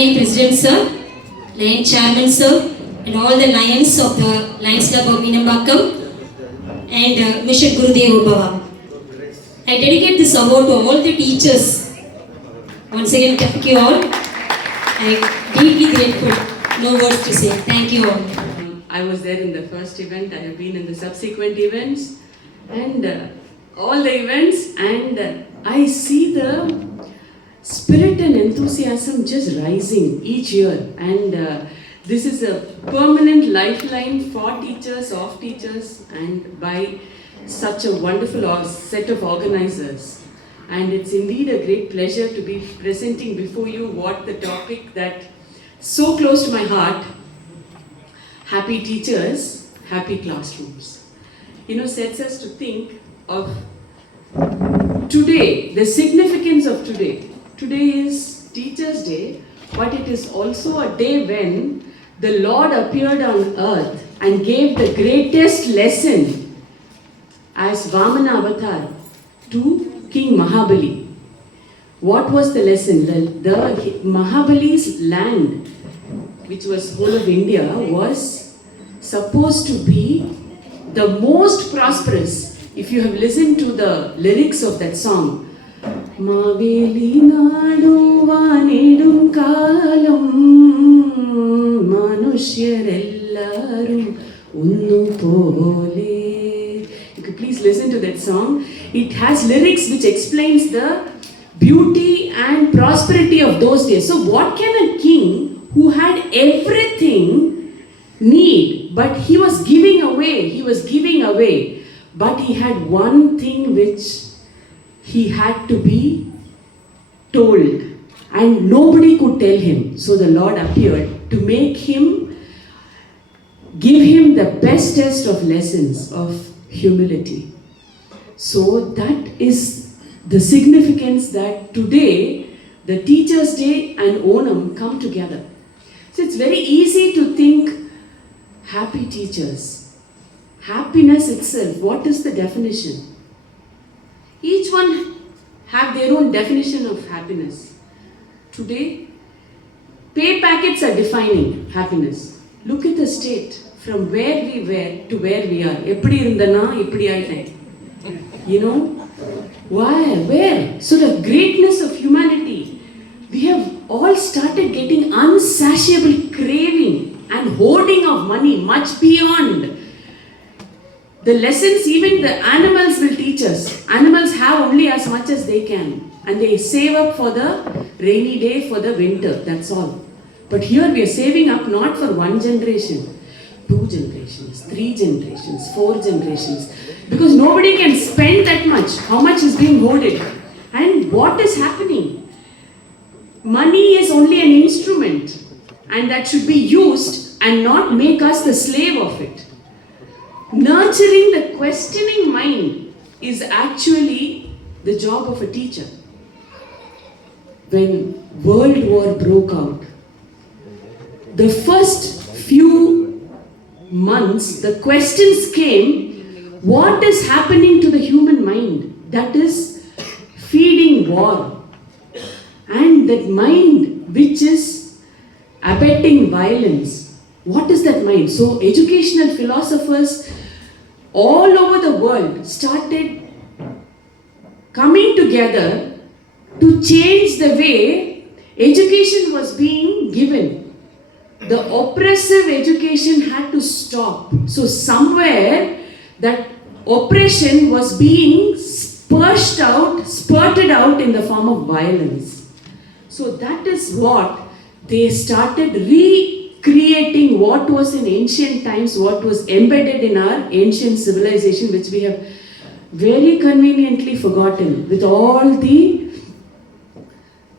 Lion President Sir, Lion Chairman Sir, and all the Lions of the Lions Club of Meenambakkam, and Mission Guru Devo Bhava. I dedicate this award to all the teachers. Once again, thank you all. I am deeply grateful. No words to say. Thank you all. I was there in the first event. I have been in the subsequent events and all the events, and I see the spirit and enthusiasm just rising each year, and this is a permanent lifeline for teachers, of teachers, and by such a wonderful set of organizers. And it's indeed a great pleasure to be presenting before you what the topic that so close to my heart, happy teachers, happy classrooms, sets us to think of today, the significance of today. Today is Teachers' Day, but it is also a day when the Lord appeared on earth and gave the greatest lesson as Vamana Avatar to King Mahabali. What was the lesson? The Mahabali's land, which was whole of India, was supposed to be the most prosperous. If you have listened to the lyrics of that song, Maveli Nadu Vanidum Kalam Manushyarellaarum Unnu Pole. You could please listen to that song. It has lyrics which explains the beauty and prosperity of those days. So what can a king who had everything need? But he was giving away. But he had one thing which he had to be told, and nobody could tell him. So the Lord appeared to give him the best test of lessons of humility. So that is the significance that today the Teachers' Day and Onam come together. So it's very easy to think happy teachers. Happiness itself, what is the definition? Each one have their own definition of happiness. Today, pay packets are defining happiness. Look at the state from where we were to where we are. Eppadi irundana, eppadi aayitain. Why? Where? So the greatness of humanity. We have all started getting unsatiable craving and hoarding of money much beyond the lessons even the animals will teach us. Animals have only as much as they can, and they save up for the rainy day, for the winter, that's all. But here we are saving up not for one generation, 2 generations, 3 generations, 4 generations, because nobody can spend that much. How much is being hoarded? And what is happening? Money is only an instrument, and that should be used and not make us the slave of it. Nurturing the questioning mind is actually the job of a teacher. When World War broke out, the first few months, the questions came, what is happening to the human mind? That is feeding war. And that mind which is abetting violence. What is that mind? So educational philosophers all over the world started coming together to change the way education was being given. The oppressive education had to stop. So somewhere that oppression was being spurted out in the form of violence. So that is what they started recreating what was in ancient times, what was embedded in our ancient civilization, which we have very conveniently forgotten with all the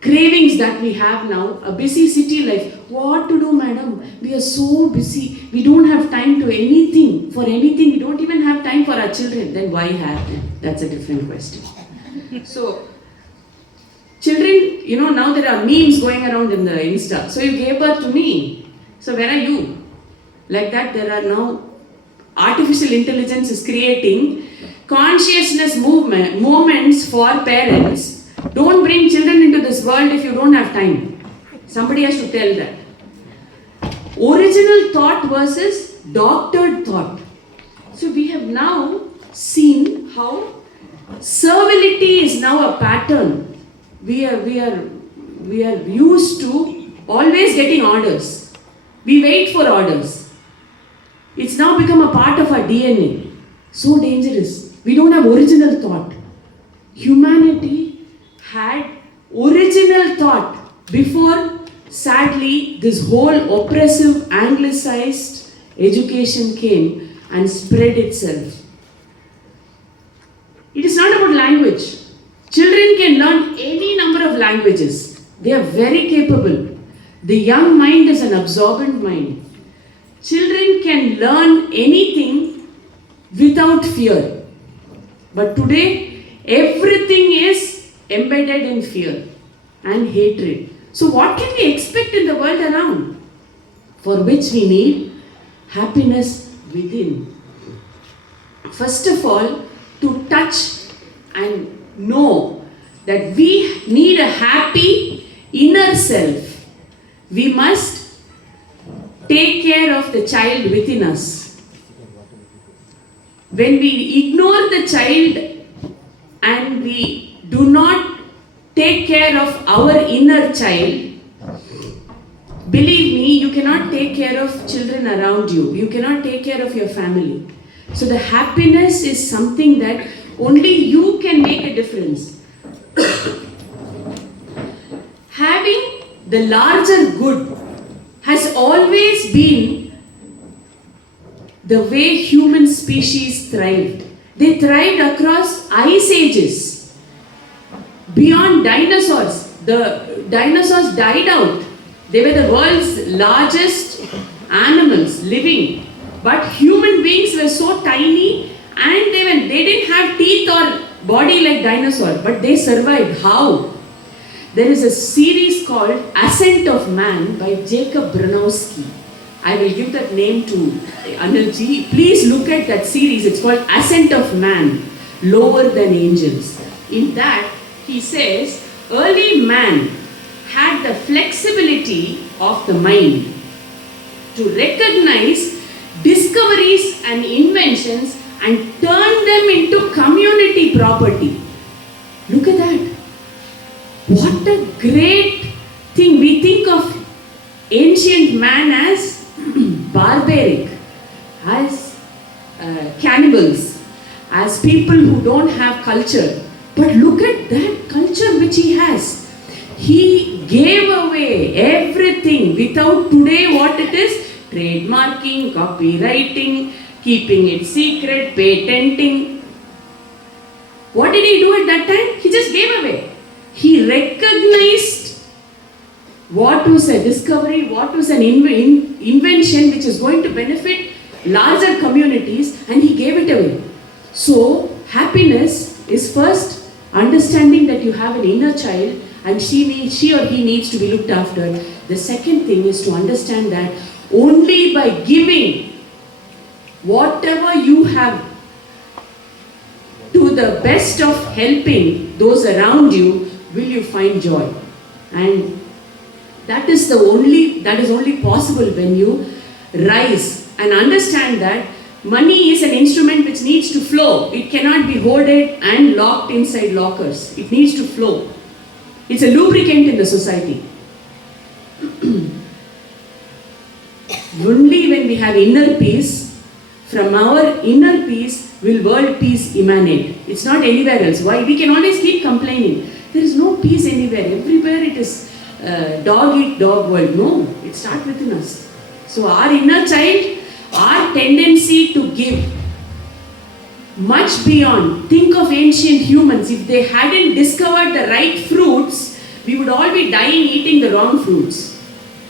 cravings that we have now. A busy city life. What to do, madam? We are so busy. We don't have time to anything. For anything, we don't even have time for our children. Then why have them? That's a different question. So, children, now there are memes going around in the Insta. So you gave birth to me. So where are you? Like that, there are now artificial intelligence is creating consciousness moments for parents. Don't bring children into this world if you don't have time. Somebody has to tell that. Original thought versus doctored thought. So we have now seen how servility is now a pattern. We are used to always getting orders. We wait for orders. It's now become a part of our DNA. So dangerous. We don't have original thought. Humanity had original thought before, sadly, this whole oppressive, anglicized education came and spread itself. It is not about language. Children can learn any number of languages. They are very capable. The young mind is an absorbent mind. Children can learn anything without fear. But today, everything is embedded in fear and hatred. So what can we expect in the world around? For which we need happiness within. First of all, to touch and know that we need a happy inner self. We must take care of the child within us. When we ignore the child and we do not take care of our inner child, believe me, you cannot take care of children around you. You cannot take care of your family. So the happiness is something that only you can make a difference. Having the larger good has always been the way human species thrived. They thrived across ice ages. Beyond dinosaurs, the dinosaurs died out. They were the world's largest animals living. But human beings were so tiny and they didn't have teeth or body like dinosaurs, but they survived. How? There is a series called Ascent of Man by Jacob Bronowski. I will give that name to Anilji. Please look at that series. It's called Ascent of Man, Lower Than Angels. In that, he says, early man had the flexibility of the mind to recognize discoveries and inventions and turn them into community property. Look at that. What a great thing. We think of ancient man as barbaric, as cannibals, as people who don't have culture. But look at that culture which he has. He gave away everything without today what it is. Trademarking, copywriting, keeping it secret, patenting. What did he do at that time? He just gave away. He recognized what was a discovery, what was an invention which is going to benefit larger communities, and he gave it away. So, happiness is first understanding that you have an inner child and she or he needs to be looked after. The second thing is to understand that only by giving whatever you have to the best of helping those around you will you find joy. And that is only possible when you rise and understand that money is an instrument which needs to flow. It cannot be hoarded and locked inside lockers. It needs to flow. It's a lubricant in the society. Only when we have inner peace, from our inner peace will world peace emanate. It's not anywhere else. Why? We can always keep complaining. There is no peace anywhere. Everywhere it is dog eat dog world. No, it starts within us. So our inner child, our tendency to give much beyond. Think of ancient humans. If they hadn't discovered the right fruits, we would all be dying eating the wrong fruits.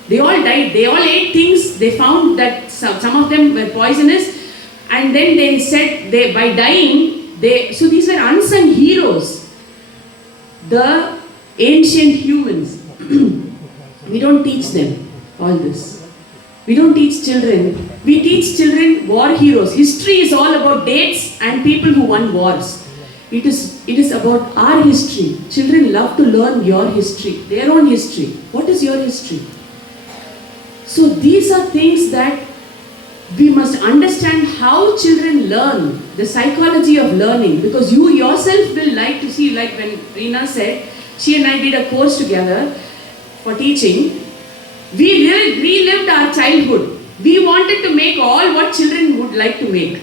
They all died. They all ate things. They found that some of them were poisonous, and then they said by dying, so these were unsung heroes. The ancient humans. We don't teach them all this. We don't teach children. We teach children war heroes. History is all about dates and people who won wars. It is about our history. Children love to learn your history, their own history. What is your history? So these are things that we must understand how children learn, the psychology of learning, because you yourself will like to see, like when Reena said, she and I did a course together for teaching. We relived our childhood. We wanted to make all what children would like to make.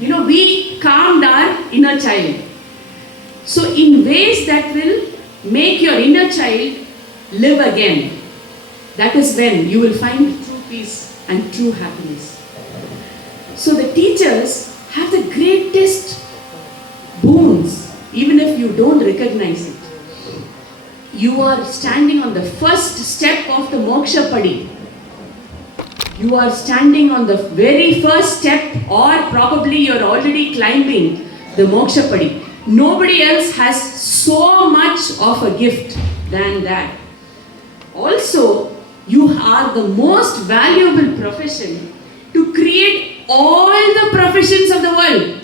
You know, we calmed our inner child. So in ways that will make your inner child live again. That is when you will find true peace and true happiness. So the teachers have the greatest boons, even if you don't recognize it. You are standing on the first step of the moksha padi. You are standing on the very first step, or probably you're already climbing the moksha padi. Nobody else has so much of a gift than that. Also, you are the most valuable profession to create all the professions of the world.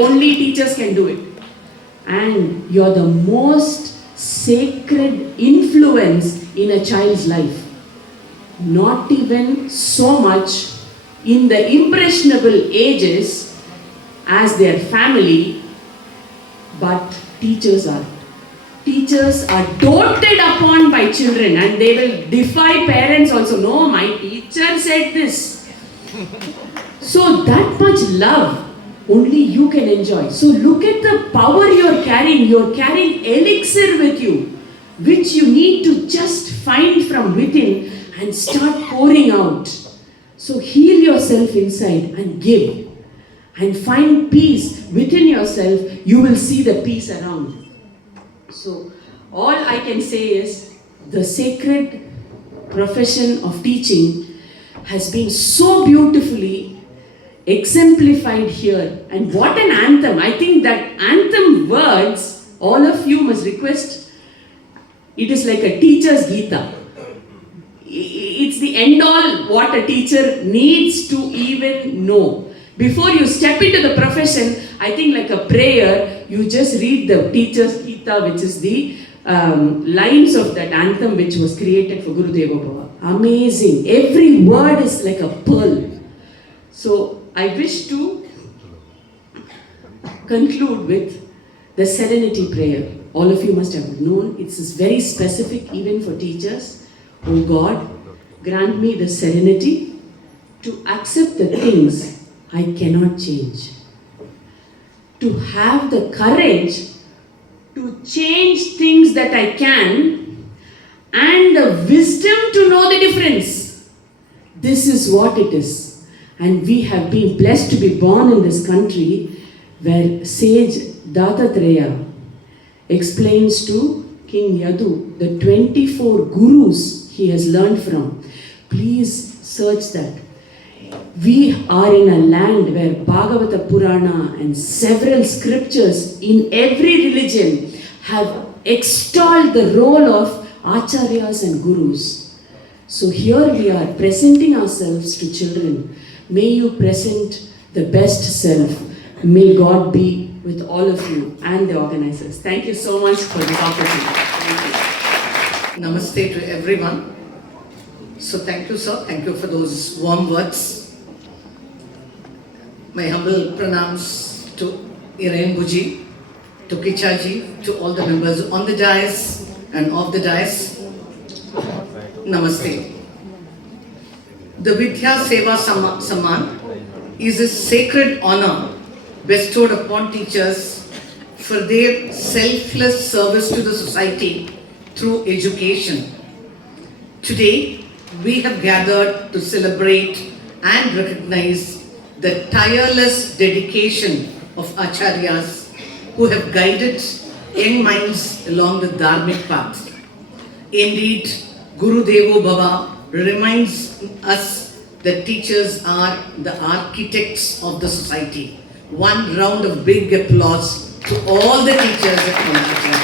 Only teachers can do it. And you're the most sacred influence in a child's life. Not even so much in the impressionable ages as their family, but teachers are. Teachers are doted upon by children, and they will defy parents also. No, my teacher said this. So that much love only you can enjoy. So look at the power you're carrying. You're carrying elixir with you, which you need to just find from within and start pouring out. So heal yourself inside and give. And find peace within yourself. You will see the peace around. So all I can say is the sacred profession of teaching has been so beautifully exemplified here. And what an anthem. I think that anthem words, all of you must request. It is like a teacher's Gita. It's the end all what a teacher needs to even know. Before you step into the profession, I think like a prayer, you just read the teacher's Gita, which is the lines of that anthem which was created for Guru Devo Bhava. Amazing. Every word is like a pearl. So I wish to conclude with the serenity prayer. All of you must have known. It's very specific even for teachers. Oh God, grant me the serenity to accept the things I cannot change. To have the courage to change things that I can, and the wisdom to know the difference. This is what it is. And we have been blessed to be born in this country where sage Dattatreya explains to King Yadu the 24 gurus he has learned from. Please search that. We are in a land where Bhagavata Purana and several scriptures in every religion have extolled the role of acharyas and gurus. So here we are presenting ourselves to children. May you present the best self. May God be with all of you and the organizers. Thank you so much for this opportunity. Thank you. Namaste to everyone. So thank you, sir. Thank you for those warm words. My humble pranams to Irai Anbu, to Kichaji, to all the members on the dais and off the dais. Namaste. The Vidhya Seva Samman is a sacred honor bestowed upon teachers for their selfless service to the society through education. Today, we have gathered to celebrate and recognize the tireless dedication of acharyas who have guided young minds along the dharmic path. Indeed, Guru Devo Bhava reminds us that teachers are the architects of the society. One round of big applause to all the teachers at Meenambakkam.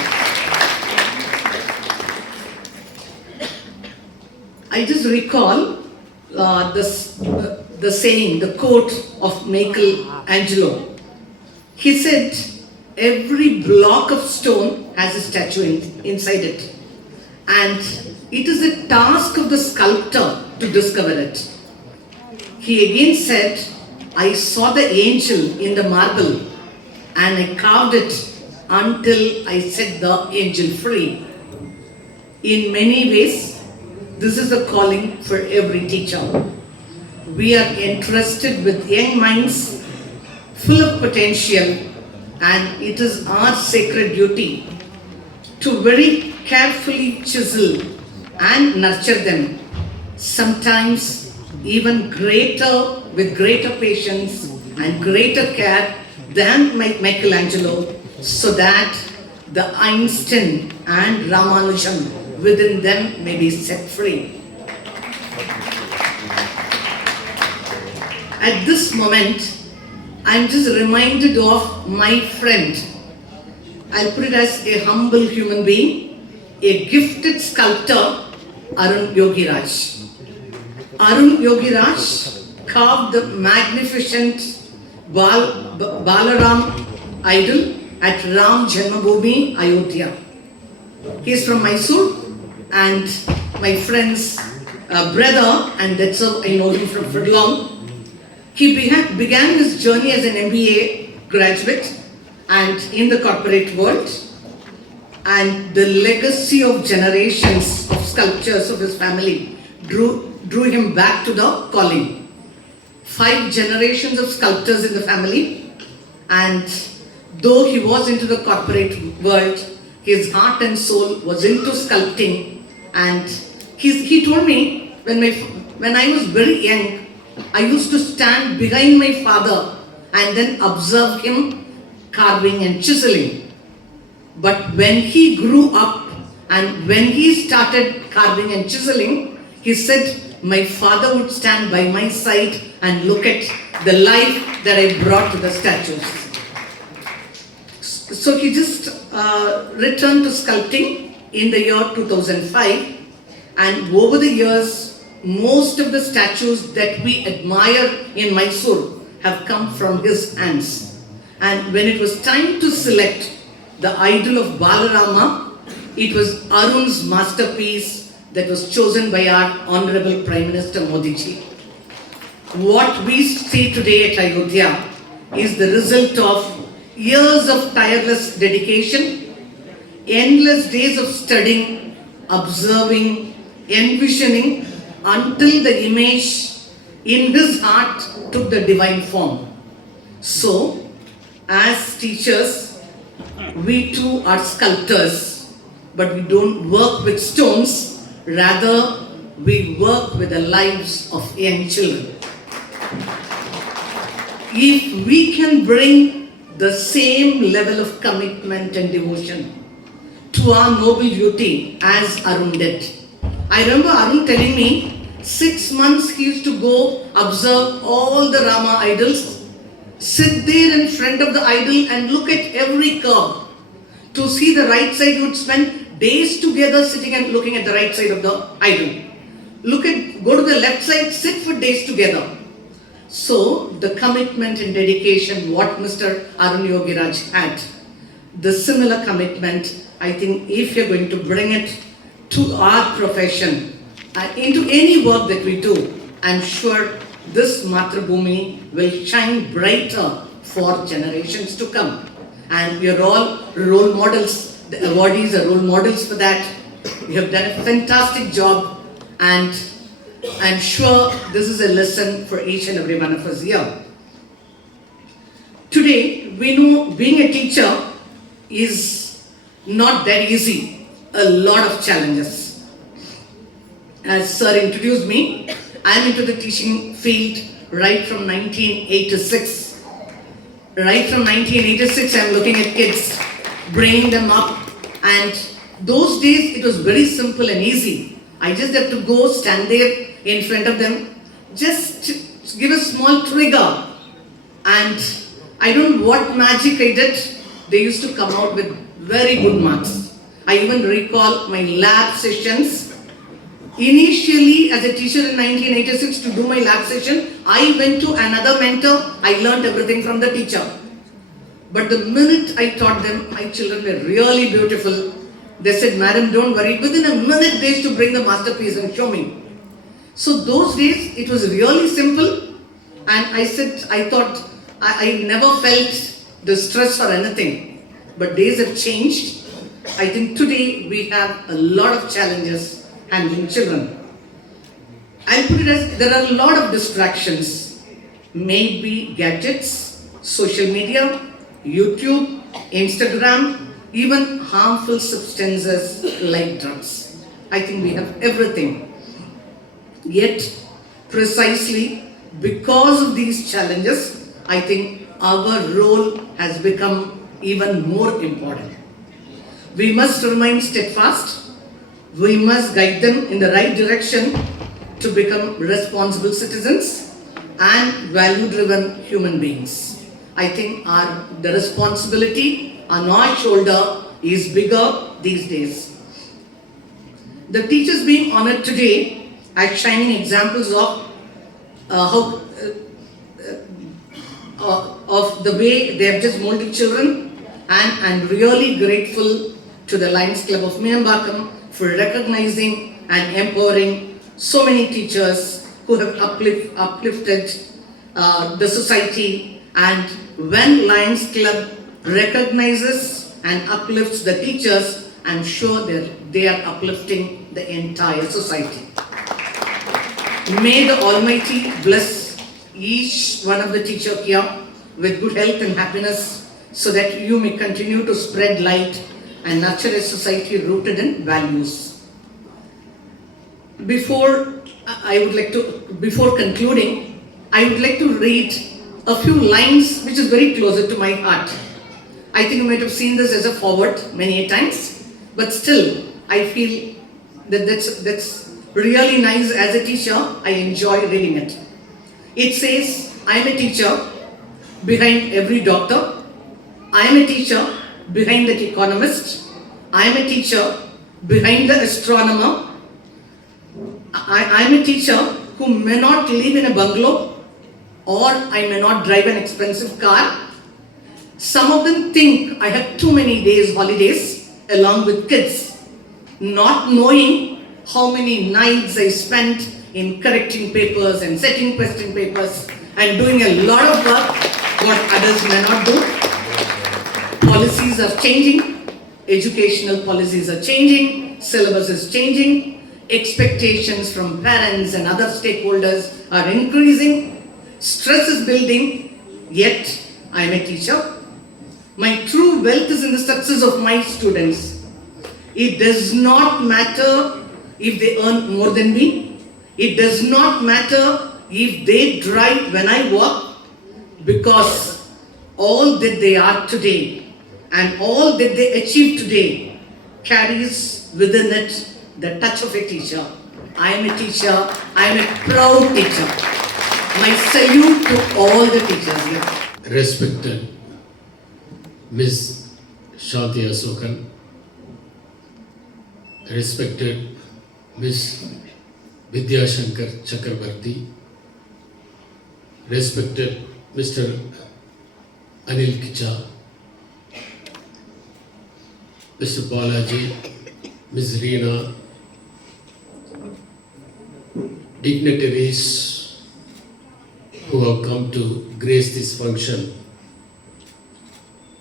I just recall the saying, the quote of Michelangelo. He said, every block of stone has a statue inside it. And it is the task of the sculptor to discover it. He again said, I saw the angel in the marble and I carved it until I set the angel free. In many ways, this is a calling for every teacher. We are entrusted with young minds full of potential, and it is our sacred duty to very carefully chisel and nurture them, sometimes even with greater patience and greater care than Michelangelo, so that the Einstein and Ramanujan within them may be set free. At this moment, I'm just reminded of my friend. I'll put it as a humble human being, a gifted sculptor, Arun Yogiraj. Arun Yogiraj carved the magnificent Balaram idol at Ram Janmabhoomi, Ayodhya. He is from Mysore, and my friend's brother, and that's how I know him from long. He began his journey as an MBA graduate and in the corporate world, and the legacy of generations of sculptures of his family drew him back to the calling. 5 generations of sculptors in the family, and though he was into the corporate world, his heart and soul was into sculpting. And he told me, when I was very young, I used to stand behind my father and then observe him carving and chiseling. But when he grew up and when he started carving and chiseling, he said, my father would stand by my side and look at the life that I brought to the statues. So he just returned to sculpting in the year 2005, and over the years, most of the statues that we admire in Mysore have come from his hands. And when it was time to select the idol of Balarama, it was Arun's masterpiece that was chosen by our Honorable Prime Minister Modi ji. What we see today at Ayodhya is the result of years of tireless dedication, endless days of studying, observing, envisioning, until the image in his heart took the divine form. So, as teachers, we too are sculptors, but we don't work with stones, rather we work with the lives of young children. If we can bring the same level of commitment and devotion to our noble duty as Arun did. I remember Arun telling me, 6 months he used to go observe all the Rama idols, sit there in front of the idol and look at every curve. To see the right side, he would spend days together sitting and looking at the right side of the idol. Go to the left side, sit for days together. So, the commitment and dedication, what Mr. Arun Yogiraj had, the similar commitment, I think if you're going to bring it to our profession, into any work that we do, I'm sure this Matrabhumi will shine brighter for generations to come. And we are all role models. The awardees are role models for that. You have done a fantastic job, and I'm sure this is a lesson for each and every one of us here. Today, we know being a teacher is not that easy. A lot of challenges. As sir introduced me, I am into the teaching field right from 1986. Right from 1986, I am looking at kids, bringing them up, and those days it was very simple and easy. I just have to go stand there in front of them, just give a small trigger, and I don't know what magic I did. They used to come out with very good marks. I even recall my lab sessions. Initially, as a teacher in 1986 to do my lab session, I went to another mentor. I learned everything from the teacher. But the minute I taught them, my children were really beautiful. They said, "Madam, don't worry. Within a minute, they used to bring the masterpiece and show me." So those days, it was really simple. And I thought, I never felt the stress or anything. But days have changed. I think today we have a lot of challenges handling children. I'll put it as there are a lot of distractions. Maybe gadgets, social media, YouTube, Instagram, even harmful substances like drugs. I think we have everything. Yet, precisely because of these challenges, I think our role has become even more important. We must remain steadfast. We must guide them in the right direction to become responsible citizens and value-driven human beings. I think the responsibility on our shoulder is bigger these days. The teachers being honored today as shining examples of of the way they have just molded children, and I'm really grateful to the Lions Club of Meenambakkam for recognizing and empowering so many teachers who have uplifted the society. And when Lions Club recognizes and uplifts the teachers, I'm sure they are uplifting the entire society. May the Almighty bless each one of the teachers here with good health and happiness, so that you may continue to spread light and nurture a society rooted in values. Before concluding, I would like to read a few lines which is very closer to my heart. I think you might have seen this as a forward many times, but still I feel that that's really nice. As a teacher, I enjoy reading it. It says, I am a teacher behind every doctor. I am a teacher behind the economist. I am a teacher behind the astronomer. I am a teacher who may not live in a bungalow, or I may not drive an expensive car. Some of them think I have too many days holidays along with kids, not knowing how many nights I spent in correcting papers and setting question papers and doing a lot of work what others may not do. Policies are changing, educational policies are changing, syllabus is changing, expectations from parents and other stakeholders are increasing, stress is building, yet I am a teacher. My true wealth is in the success of my students. It does not matter if they earn more than me. It does not matter if they drive when I walk, because all that they are today and all that they achieve today carries within it the touch of a teacher. I am a teacher. I am a proud teacher. My salute to all the teachers here. Respected Ms. Shanthy Asokan, respected Ms. Vidya Shankar Chakravarthy, respected Mr. Anil Kicha, Mr. Balaji, Ms. Reena, dignitaries who have come to grace this function.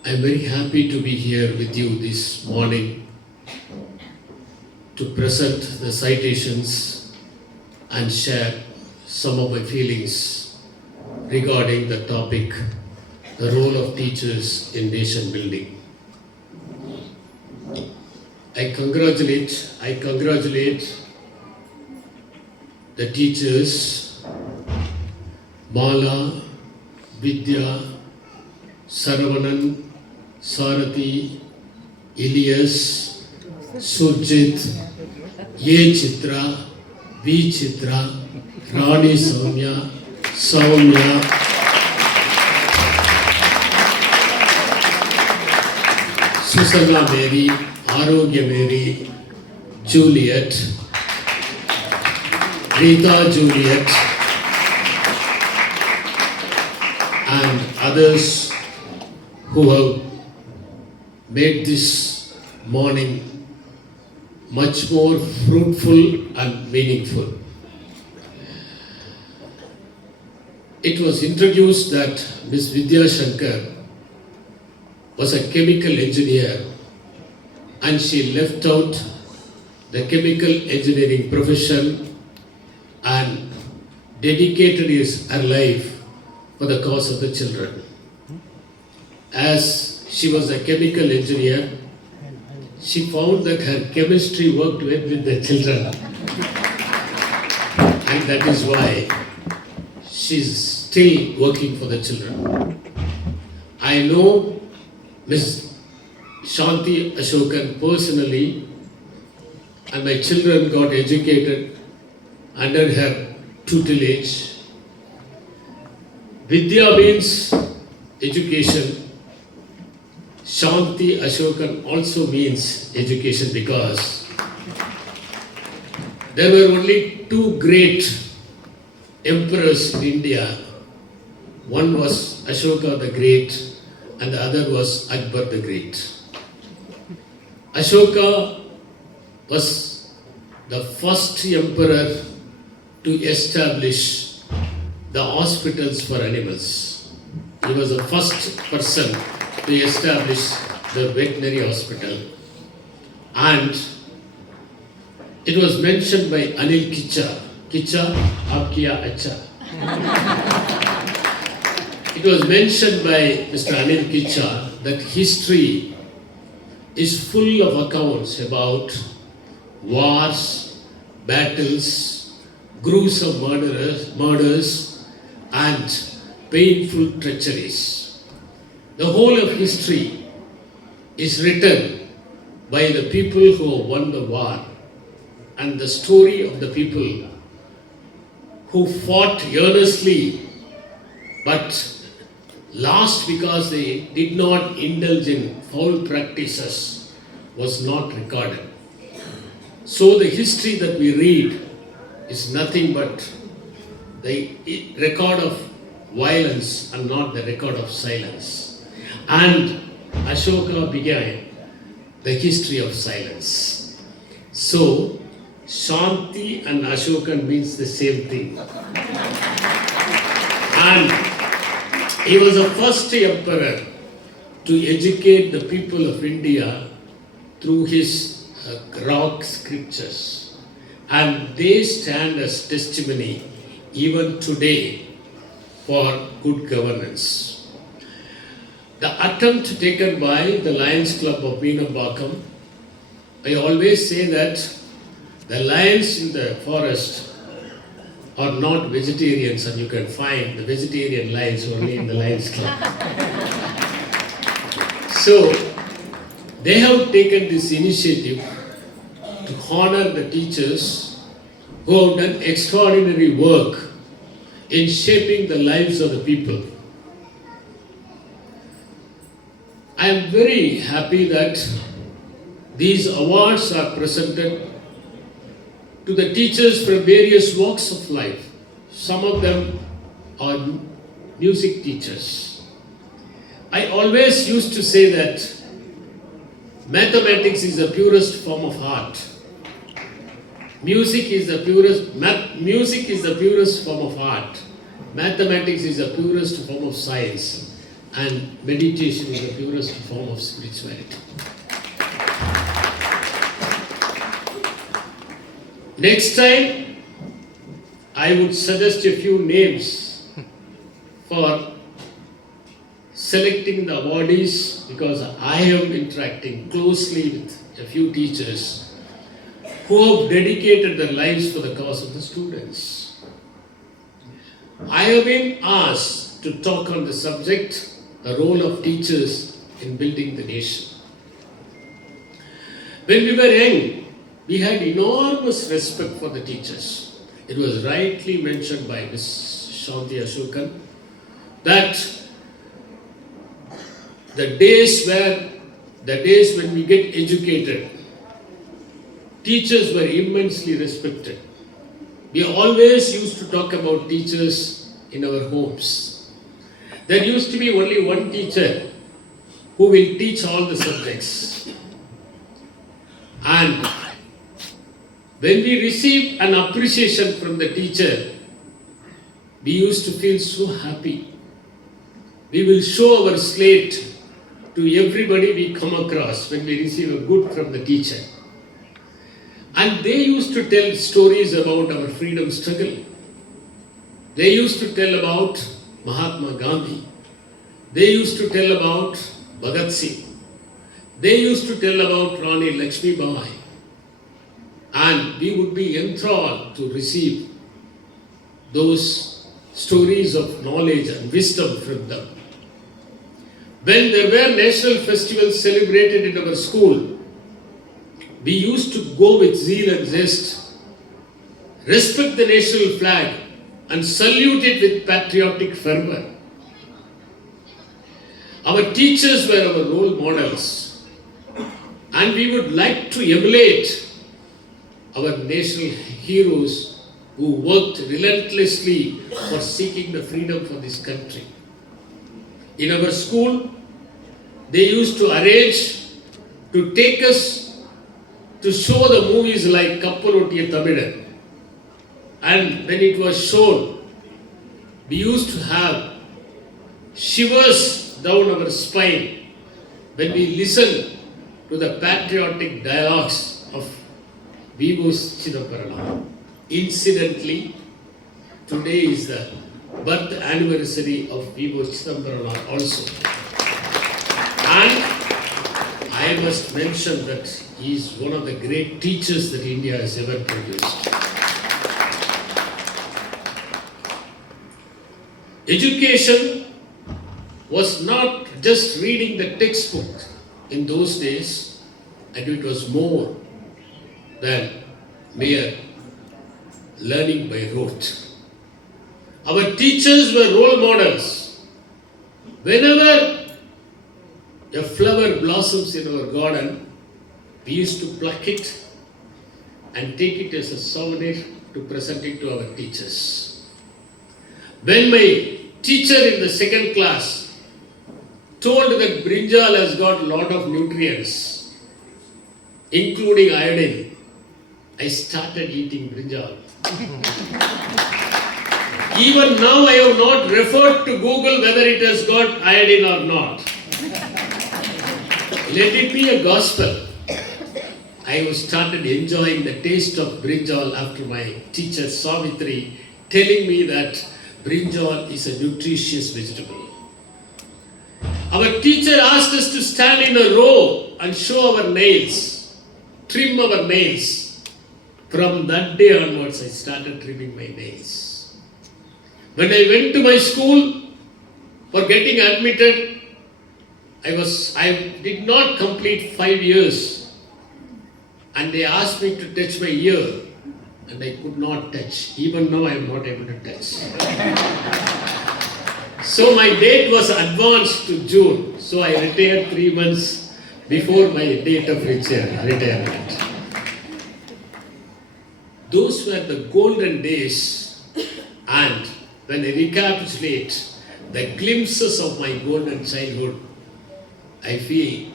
I am very happy to be here with you this morning to present the citations and share some of my feelings regarding the topic, the role of teachers in nation building. I congratulate the teachers Mala, Vidya, Saravanan, Sarathi, Elias, Surjit, A. Chitra, V. Chitra, Rani Soumya, Susana Mary, Arogya Mary, Juliet, Rita Juliet, and others who have made this morning much more fruitful and meaningful. It was introduced that Miss Vidya Shankar was a chemical engineer and she left out the chemical engineering profession and dedicated her life for the cause of the children. As she was a chemical engineer, she found that her chemistry worked well with the children. And that is why she's still working for the children. I know Ms. Shanthy Asokan personally, and my children got educated under her tutelage. Vidya means education. Shanthy Asokan also means education because there were only two great emperors in India. One was Ashoka the Great and the other was Akbar the Great. Ashoka was the first emperor to establish the hospitals for animals. He was the first person to establish the veterinary hospital. And it was mentioned by Anil Kicha. Kicha, aap kiya acha. It was mentioned by Mr. Anil Kicha that history is full of accounts about wars, battles, gruesome murders and painful treacheries. The whole of history is written by the people who have won the war and the story of the people who fought earnestly but lost because they did not indulge in foul practices was not recorded. So the history that we read is nothing but the record of violence and not the record of silence. And Ashoka began the history of silence. So Shanti and Ashokan means the same thing. And he was the first emperor to educate the people of India through his rock scriptures. And they stand as testimony even today for good governance. The attempt taken by the Lions Club of Meenambakkam, I always say that the lions in the forest are not vegetarians, and you can find the vegetarian lions only in the Lions Club. So, they have taken this initiative to honor the teachers who have done extraordinary work in shaping the lives of the people. I am very happy that these awards are presented to the teachers from various walks of life. Some of them are music teachers. I always used to say that mathematics is the purest form of art. Music is the purest form of art. Mathematics is the purest form of science. And meditation is the purest form of spirituality. Next time, I would suggest a few names for selecting the awardees because I am interacting closely with a few teachers who have dedicated their lives for the cause of the students. I have been asked to talk on the subject, the role of teachers in building the nation. When we were young, we had enormous respect for the teachers. It was rightly mentioned by Ms. Shanthy Asokan that the days when we get educated, teachers were immensely respected. We always used to talk about teachers in our homes. There used to be only one teacher who will teach all the subjects. And when we receive an appreciation from the teacher, we used to feel so happy. We will show our slate to everybody we come across when we receive a good from the teacher. And they used to tell stories about our freedom struggle. They used to tell about Mahatma Gandhi. They used to tell about Bhagat Singh. They used to tell about Rani Lakshmi Bai. And we would be enthralled to receive those stories of knowledge and wisdom from them. When there were national festivals celebrated in our school, we used to go with zeal and zest, respect the national flag and salute it with patriotic fervor. Our teachers were our role models, and we would like to emulate our national heroes who worked relentlessly for seeking the freedom for this country. In our school, they used to arrange to take us to show the movies like Kappalottiya Tamilan. And when it was shown, we used to have shivers down our spine when we listened to the patriotic dialogues of Vibhus Chidambaram. Incidentally, today is the birth anniversary of Vibhus Chidambaram also. And I must mention that he is one of the great teachers that India has ever produced. Education was not just reading the textbook in those days, and it was more than mere learning by rote. Our teachers were role models. Whenever a flower blossoms in our garden, we used to pluck it and take it as a souvenir to present it to our teachers. When my teacher in the second class told that brinjal has got a lot of nutrients, including iodine, I started eating brinjal. Even now I have not referred to Google whether it has got iodine or not. Let it be a gospel. I have started enjoying the taste of brinjal after my teacher Savitri telling me that brinjal is a nutritious vegetable. Our teacher asked us to stand in a row and show our nails, trim our nails. From that day onwards, I started trimming my nails. When I went to my school for getting admitted, I did not complete 5 years, and they asked me to touch my ear, and I could not touch. Even now I am not able to touch. So my date was advanced to June, so I retired 3 months before my date of retirement. Those were the golden days, and when I recapitulate the glimpses of my golden childhood, I feel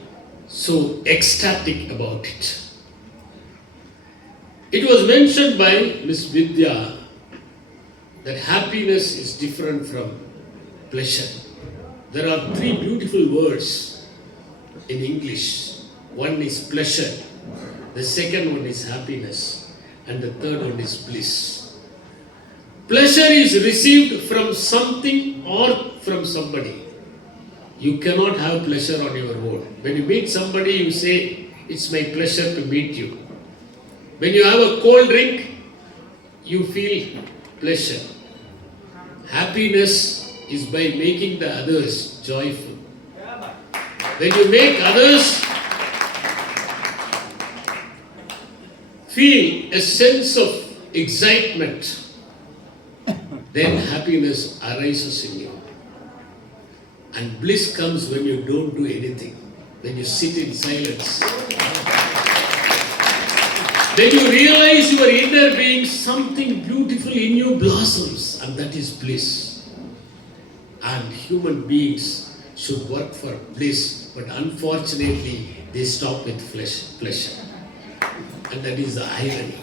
so ecstatic about it. It was mentioned by Miss Vidya that happiness is different from pleasure. There are 3 beautiful words in English. One is pleasure, the second one is happiness, and the third one is bliss. Pleasure is received from something or from somebody. You cannot have pleasure on your own. When you meet somebody, you say, "It's my pleasure to meet you." When you have a cold drink, you feel pleasure. Happiness is by making the others joyful. When you make others feel a sense of excitement, then happiness arises in you. And bliss comes when you don't do anything, when you sit in silence. When you realize your inner being something beautiful in you blossoms, and that is bliss. And human beings should work for bliss, but unfortunately they stop with pleasure. And that is the irony.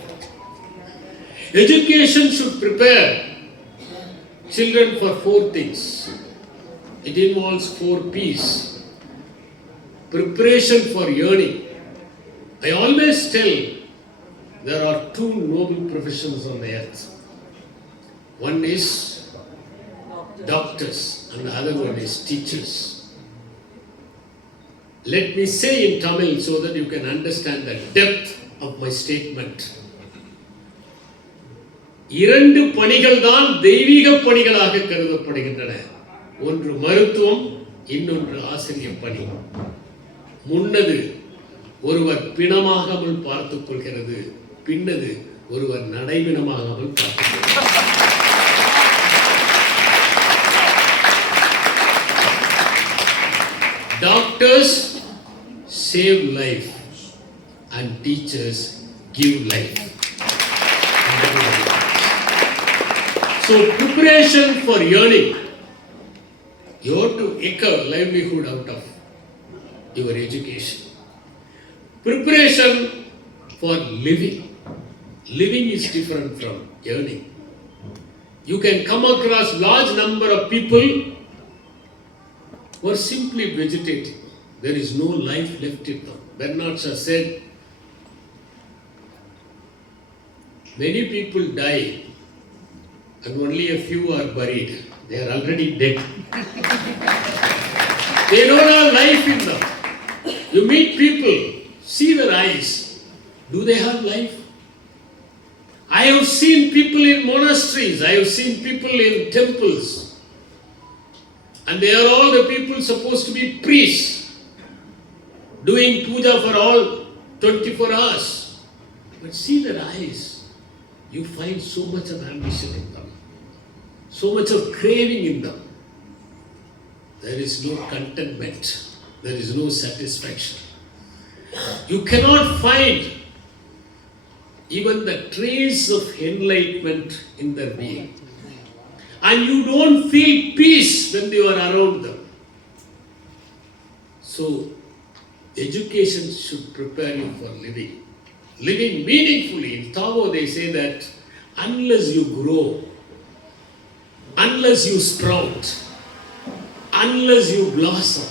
Education should prepare children for 4 things. It involves 4 P's. Preparation for yearning. I always tell there are 2 noble professions on the earth. One is doctors and the other one is teachers. Let me say in Tamil so that you can understand the depth of my statement. 2 பணிகள் தான் தெய்வீக பணிகளாக கருதப்படுகின்றன. ஒன்று மருத்துவம், இன்னொன்று ஆசிரியர் பணி. முன்னது ஒருவர் பிணமாகாமல் பார்த்துக் கொள்கிறது, பின்னது ஒருவர் நடைபிணமாகாமல் பார்த்துக் கொள்கிறார். Doctors save life and teachers give life. So preparation for yearning. You have to eke a livelihood out of your education. Preparation for living. Living is different from yearning. You can come across large number of people who are simply vegetating. There is no life left in them. Bernard Shaw said, many people die and only a few are buried. They are already dead. They don't have life in them. You meet people, see their eyes. Do they have life? I have seen people in monasteries. I have seen people in temples. And they are all the people supposed to be priests, doing puja for all 24 hours. But see their eyes. You find so much of ambition in them, so much of craving in them. There is no contentment, there is no satisfaction. You cannot find even the trace of enlightenment in their being. And you don't feel peace when you are around them. So, education should prepare you for living. Living meaningfully. In Tao they say that unless you grow, unless you sprout, unless you blossom,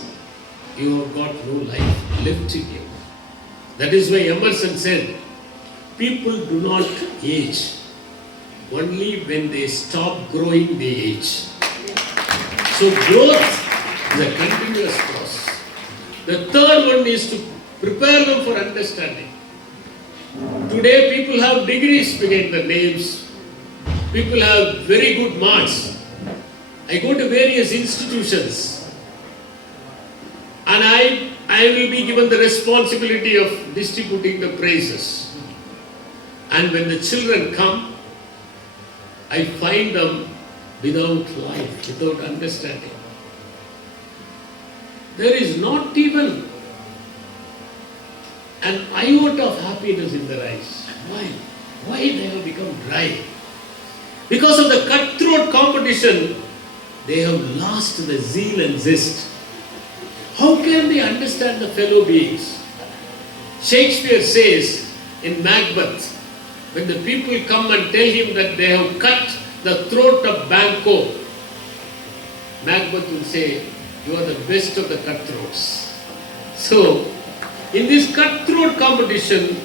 you have got no life left in you. That is why Emerson said, people do not age. Only when they stop growing, they age. So growth is a continuous process. The third one is to prepare them for understanding. Today people have degrees behind their names. People have very good marks. I go to various institutions and I will be given the responsibility of distributing the prizes. And when the children come, I find them without life, without understanding. There is not even an iota of happiness in their eyes. Why? Why they have become dry? Because of the cutthroat competition, they have lost the zeal and zest. How can they understand the fellow beings? Shakespeare says in Macbeth, when the people come and tell him that they have cut the throat of Banquo, Macbeth will say, you are the best of the cutthroats. So, in this cutthroat competition,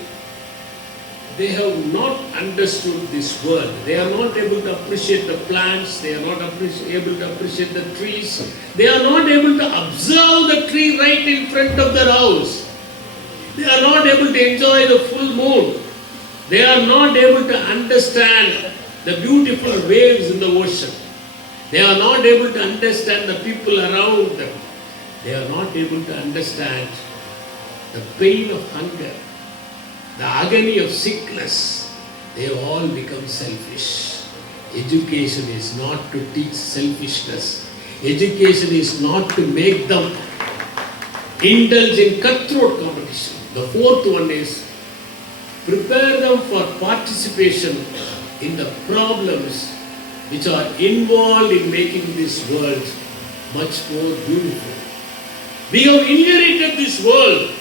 they have not understood this world. They are not able to appreciate the plants. They are not able to appreciate the trees. They are not able to observe the tree right in front of their house. They are not able to enjoy the full moon. They are not able to understand the beautiful waves in the ocean. They are not able to understand the people around them. They are not able to understand the pain of hunger, the agony of sickness. They have all become selfish. Education is not to teach selfishness. Education is not to make them indulge in cutthroat competition. The fourth one is prepare them for participation in the problems which are involved in making this world much more beautiful. We have inherited this world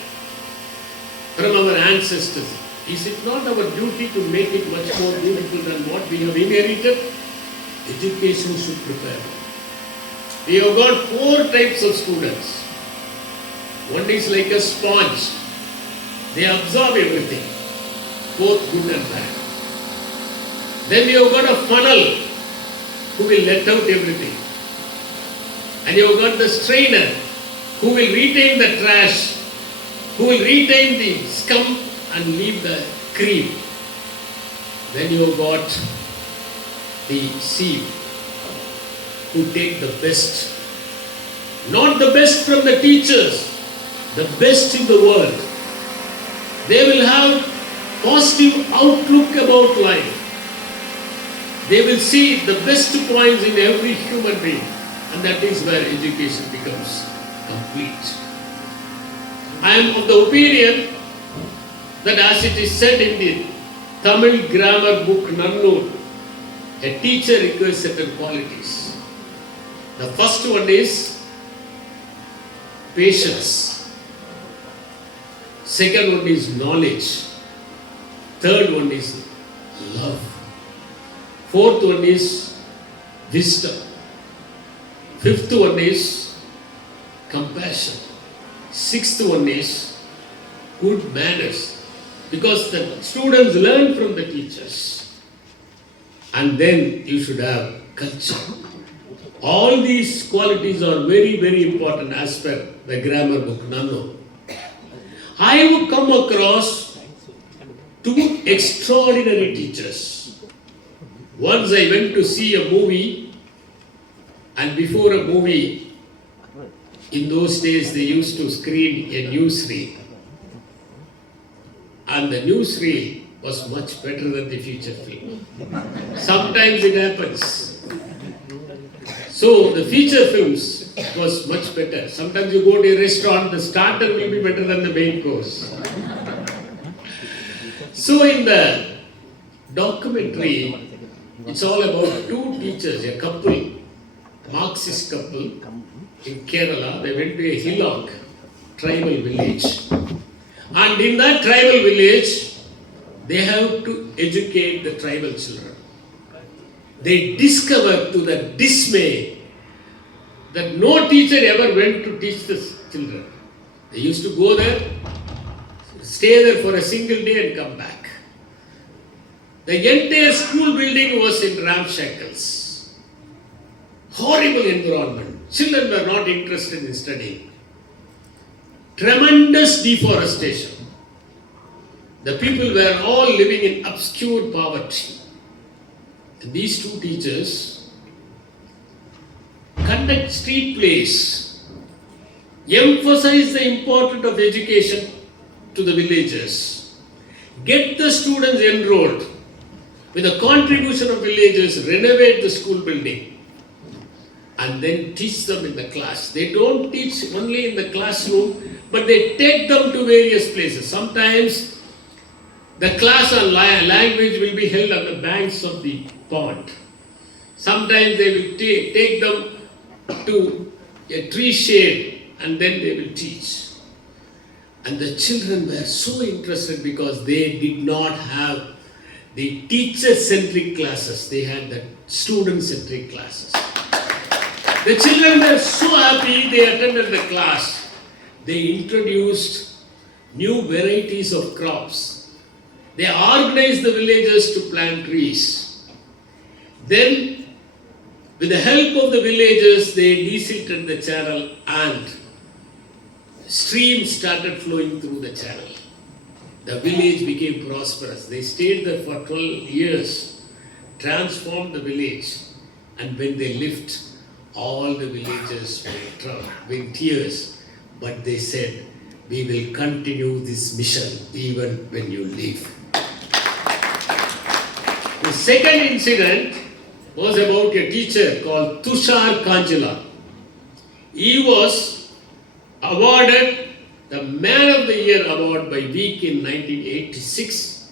from our ancestors. Is it not our duty to make it much more beautiful than what we have inherited? Education should prepare. We have got 4 types of students. One is like a sponge. They absorb everything, both good and bad. Then you have got a funnel who will let out everything. And you have got the strainer who will retain the trash, who will retain the scum and leave the cream. Then you have got the sieve who take the best. Not the best from the teachers, the best in the world. They will have positive outlook about life. They will see the best points in every human being, and that is where education becomes complete. I am of the opinion that, as it is said in the Tamil grammar book Nadu, a teacher requires certain qualities. The first one is patience. Second one is knowledge. Third one is love. Fourth one is wisdom. Fifth one is compassion. Sixth one is good manners, because the students learn from the teachers. And then you should have culture. All these qualities are very, very important as per the grammar book Nadu. I have come across 2 extraordinary teachers. Once I went to see a movie, and before a movie, in those days they used to screen a newsreel. And the newsreel was much better than the feature film. Sometimes it happens. So the feature films was much better. Sometimes you go to a restaurant, the starter will be better than the main course. So in the documentary, it's all about 2 teachers, a couple, Marxist couple in Kerala. They went to a hillock tribal village. And in that tribal village, they have to educate the tribal children. They discovered to the dismay that no teacher ever went to teach the children. They used to go there, stay there for a single day and come back. The entire school building was in ramshackles. Horrible environment. Children were not interested in studying. Tremendous deforestation. The people were all living in obscure poverty. And these 2 teachers conduct street plays, emphasize the importance of education to the villagers, get the students enrolled. With the contribution of villagers, renovate the school building and then teach them in the class. They don't teach only in the classroom, but they take them to various places. Sometimes the class on language will be held on the banks of the pond. Sometimes they will take them to a tree shade and then they will teach. And the children were so interested because they did not have the teacher-centric classes. They had the student-centric classes. The children were so happy they attended the class. They introduced new varieties of crops. They organized the villagers to plant trees. Then, with the help of the villagers, they desilted the channel and streams started flowing through the channel. The village became prosperous. They stayed there for 12 years, transformed the village, and when they left, all the villagers were with tears. But they said, "We will continue this mission even when you leave." The second incident was about a teacher called Tushar Kanjila. He was awarded the Man of the Year award by Week in 1986.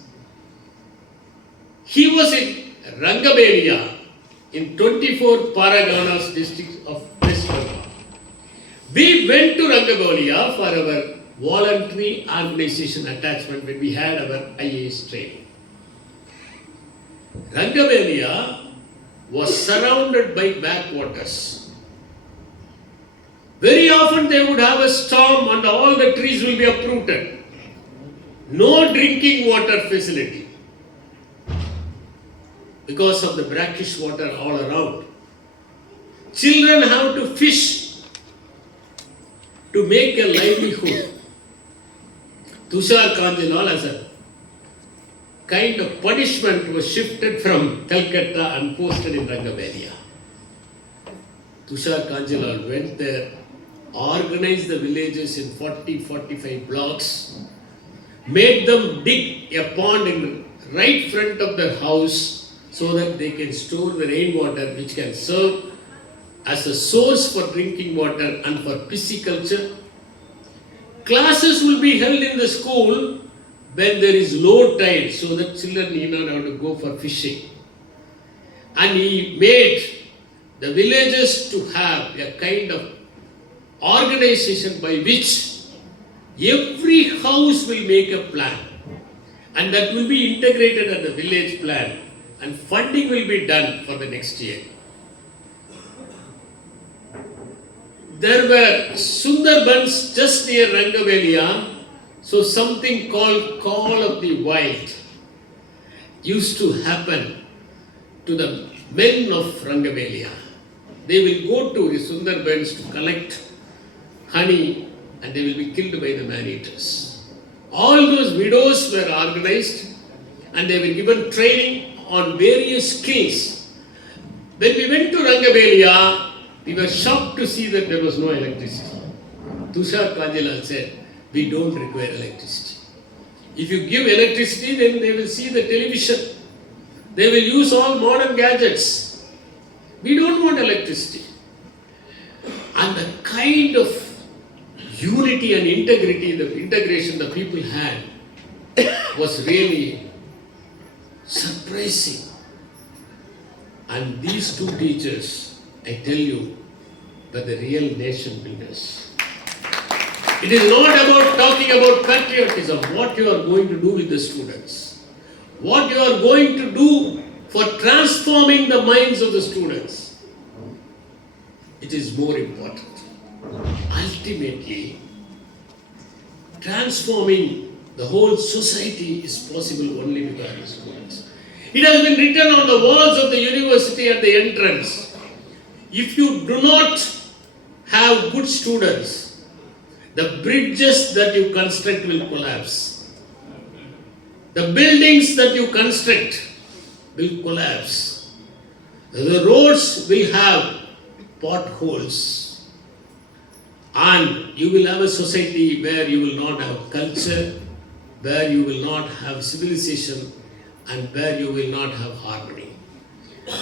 He was Rangabelia in 24 Paraganas district of West Bengal. We went to Rangabelia for our voluntary organization attachment when we had our IAS training. Rangabelia was surrounded by backwaters. Very often they would have a storm and all the trees will be uprooted. No drinking water facility because of the brackish water all around. Children have to fish to make a livelihood. Tushar Kanjilal, as a kind of punishment, was shifted from Calcutta and posted in Rangabelia. Tushar Kanjilal went there, organized the villages in 40-45 blocks, made them dig a pond in right front of their house so that they can store the rainwater, which can serve as a source for drinking water and for pisciculture. Classes will be held in the school when there is low tide so that children need not have to go for fishing. And he made the villages to have a kind of organization by which every house will make a plan, and that will be integrated at the village plan, and funding will be done for the next year. There were Sundarbans just near Rangabelia, so something called Call of the Wild used to happen to the men of Rangabelia. They will go to the Sundarbans to collect honey and they will be killed by the man-eaters. All those widows were organized and they were given training on various skills. When we went to Rangabelia, we were shocked to see that there was no electricity. Tushar Kanjilal said, we don't require electricity. If you give electricity, then they will see the television. They will use all modern gadgets. We don't want electricity. And the kind of unity and integrity, the integration the people had was really surprising. And these two teachers, I tell you, were the real nation builders. It is not about talking about patriotism, what you are going to do with the students, what you are going to do for transforming the minds of the students. It is more important. Ultimately, transforming the whole society is possible only because of the students. It has been written on the walls of the university at the entrance. If you do not have good students, the bridges that you construct will collapse. The buildings that you construct will collapse. The roads will have potholes. And you will have a society where you will not have culture, where you will not have civilization, and where you will not have harmony.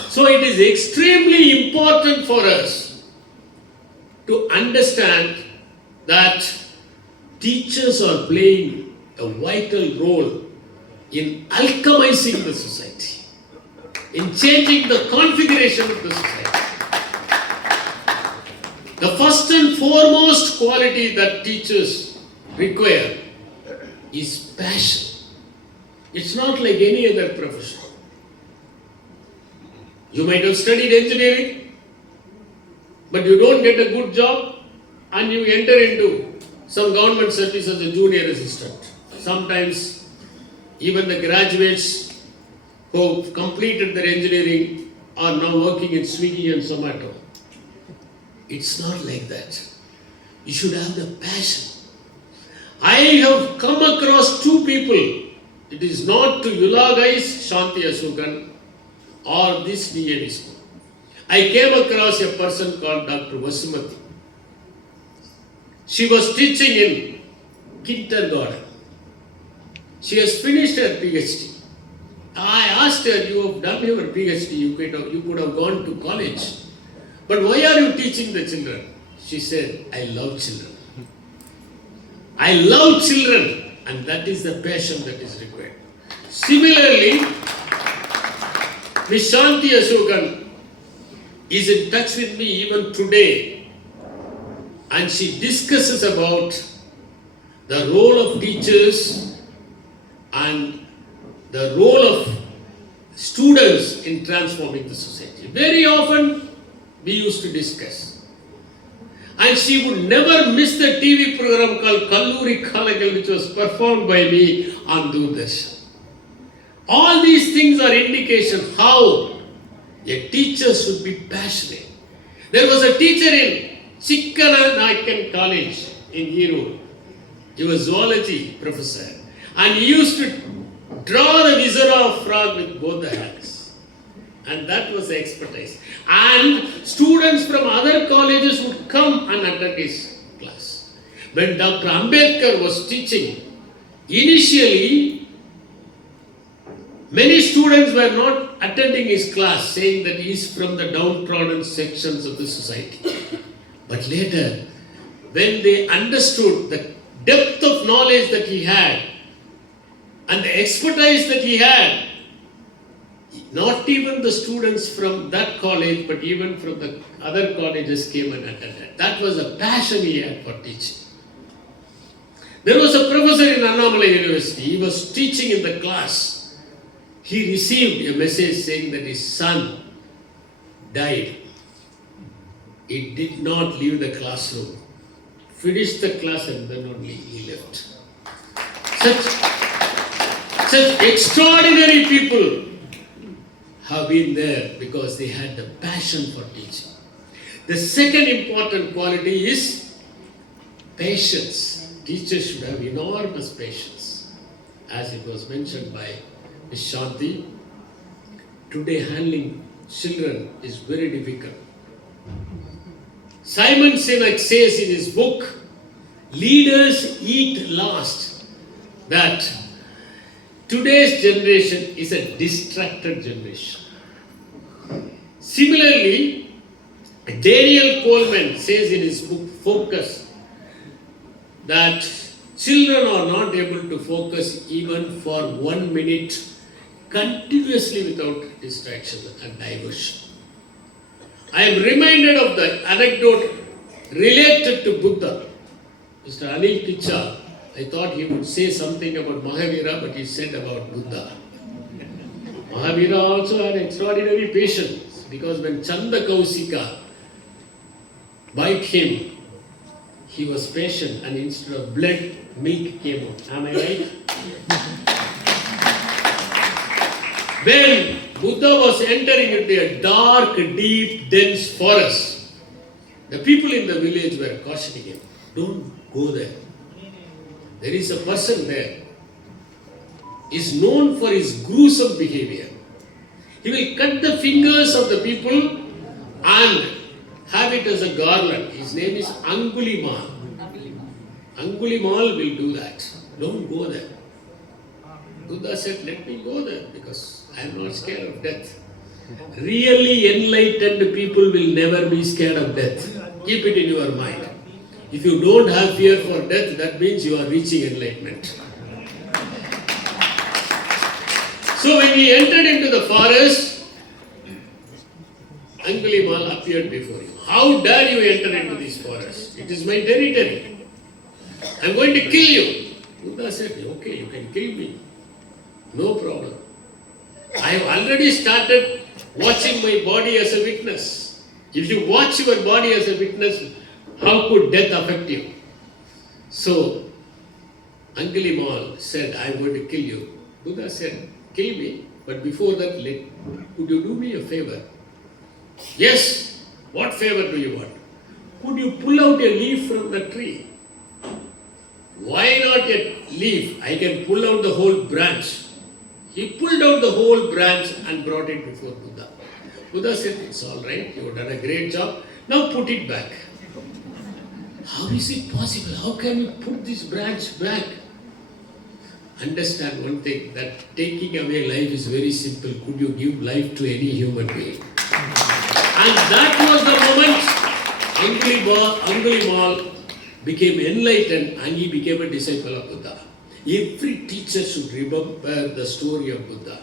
So it is extremely important for us to understand that teachers are playing a vital role in alchemizing the society, in changing the configuration of the society. The first and foremost quality that teachers require is passion. It's not like any other profession. You might have studied engineering, but you don't get a good job and you enter into some government service as a junior assistant. Sometimes even the graduates who have completed their engineering are now working in Swiggy and Zomato. It's not like that. You should have the passion. I have come across two people. It is not to eulogize Shanthy Asokan or this D.A.V. school. I came across a person called Dr. Vasumati. She was teaching in kindergarten. She has finished her PhD. I asked her, you have done your PhD, you could have gone to college. But why are you teaching the children? She said, I love children. I love children, and that is the passion that is required. Similarly, Miss Shanthy Asokan is in touch with me even today, and she discusses about the role of teachers and the role of students in transforming the society. Very often we used to discuss. And she would never miss the TV program called Kalluri Kalagal, which was performed by me on Doordarshan. All these things are indication how a teacher should be passionate. There was a teacher in Chikkana Naikan College in Erode. He was zoology professor, and he used to draw the viscera of frog with both the hands. And that was the expertise. And students from other colleges would come and attend his class. When Dr. Ambedkar was teaching, initially, many students were not attending his class, saying that he is from the downtrodden sections of the society. But later, when they understood the depth of knowledge that he had, and the expertise that he had, not even the students from that college, but even from the other colleges came and attended. That was a passion he had for teaching. There was a professor in Annamalai University. He was teaching in the class. He received a message saying that his son died. He did not leave the classroom. Finished the class and then only he left. Such extraordinary people have been there because they had the passion for teaching. The second important quality is patience. Teachers should have enormous patience. As it was mentioned by Ms. Shanthy, today handling children is very difficult. Simon Sinek says in his book, Leaders Eat Last, that today's generation is a distracted generation. Similarly, Daniel Coleman says in his book Focus that children are not able to focus even for 1 minute continuously without distraction and diversion. I am reminded of the anecdote related to Buddha. Mr. Anil Kicha, I thought he would say something about Mahavira, but he said about Buddha. Mahavira also had extraordinary patience, because when Chanda Kausika bite him, he was patient, and instead of blood, milk came out. Am I right? When Buddha was entering into a dark, deep, dense forest, the people in the village were cautioning him, don't go there. There is a person there. He is known for his gruesome behavior. He will cut the fingers of the people and have it as a garland. His name is Angulimal. Angulimal will do that. Don't go there. Buddha said, let me go there because I am not scared of death. Really enlightened people will never be scared of death. Keep it in your mind. If you don't have fear for death, that means you are reaching enlightenment. So when he entered into the forest, Angulimal appeared before him. How dare you enter into this forest? It is my territory. I am going to kill you. Buddha said, okay, you can kill me. No problem. I have already started watching my body as a witness. If you watch your body as a witness, how could death affect you? So, Angulimal said, I am going to kill you. Buddha said, kill me, but before that, could you do me a favor? Yes. What favor do you want? Could you pull out a leaf from the tree? Why not a leaf? I can pull out the whole branch. He pulled out the whole branch and brought it before Buddha. Buddha said, it's all right, you have done a great job. Now put it back. How is it possible? How can you put this branch back? Understand one thing, that taking away life is very simple. Could you give life to any human being? And that was the moment Angulimal became enlightened and he became a disciple of Buddha. Every teacher should remember the story of Buddha.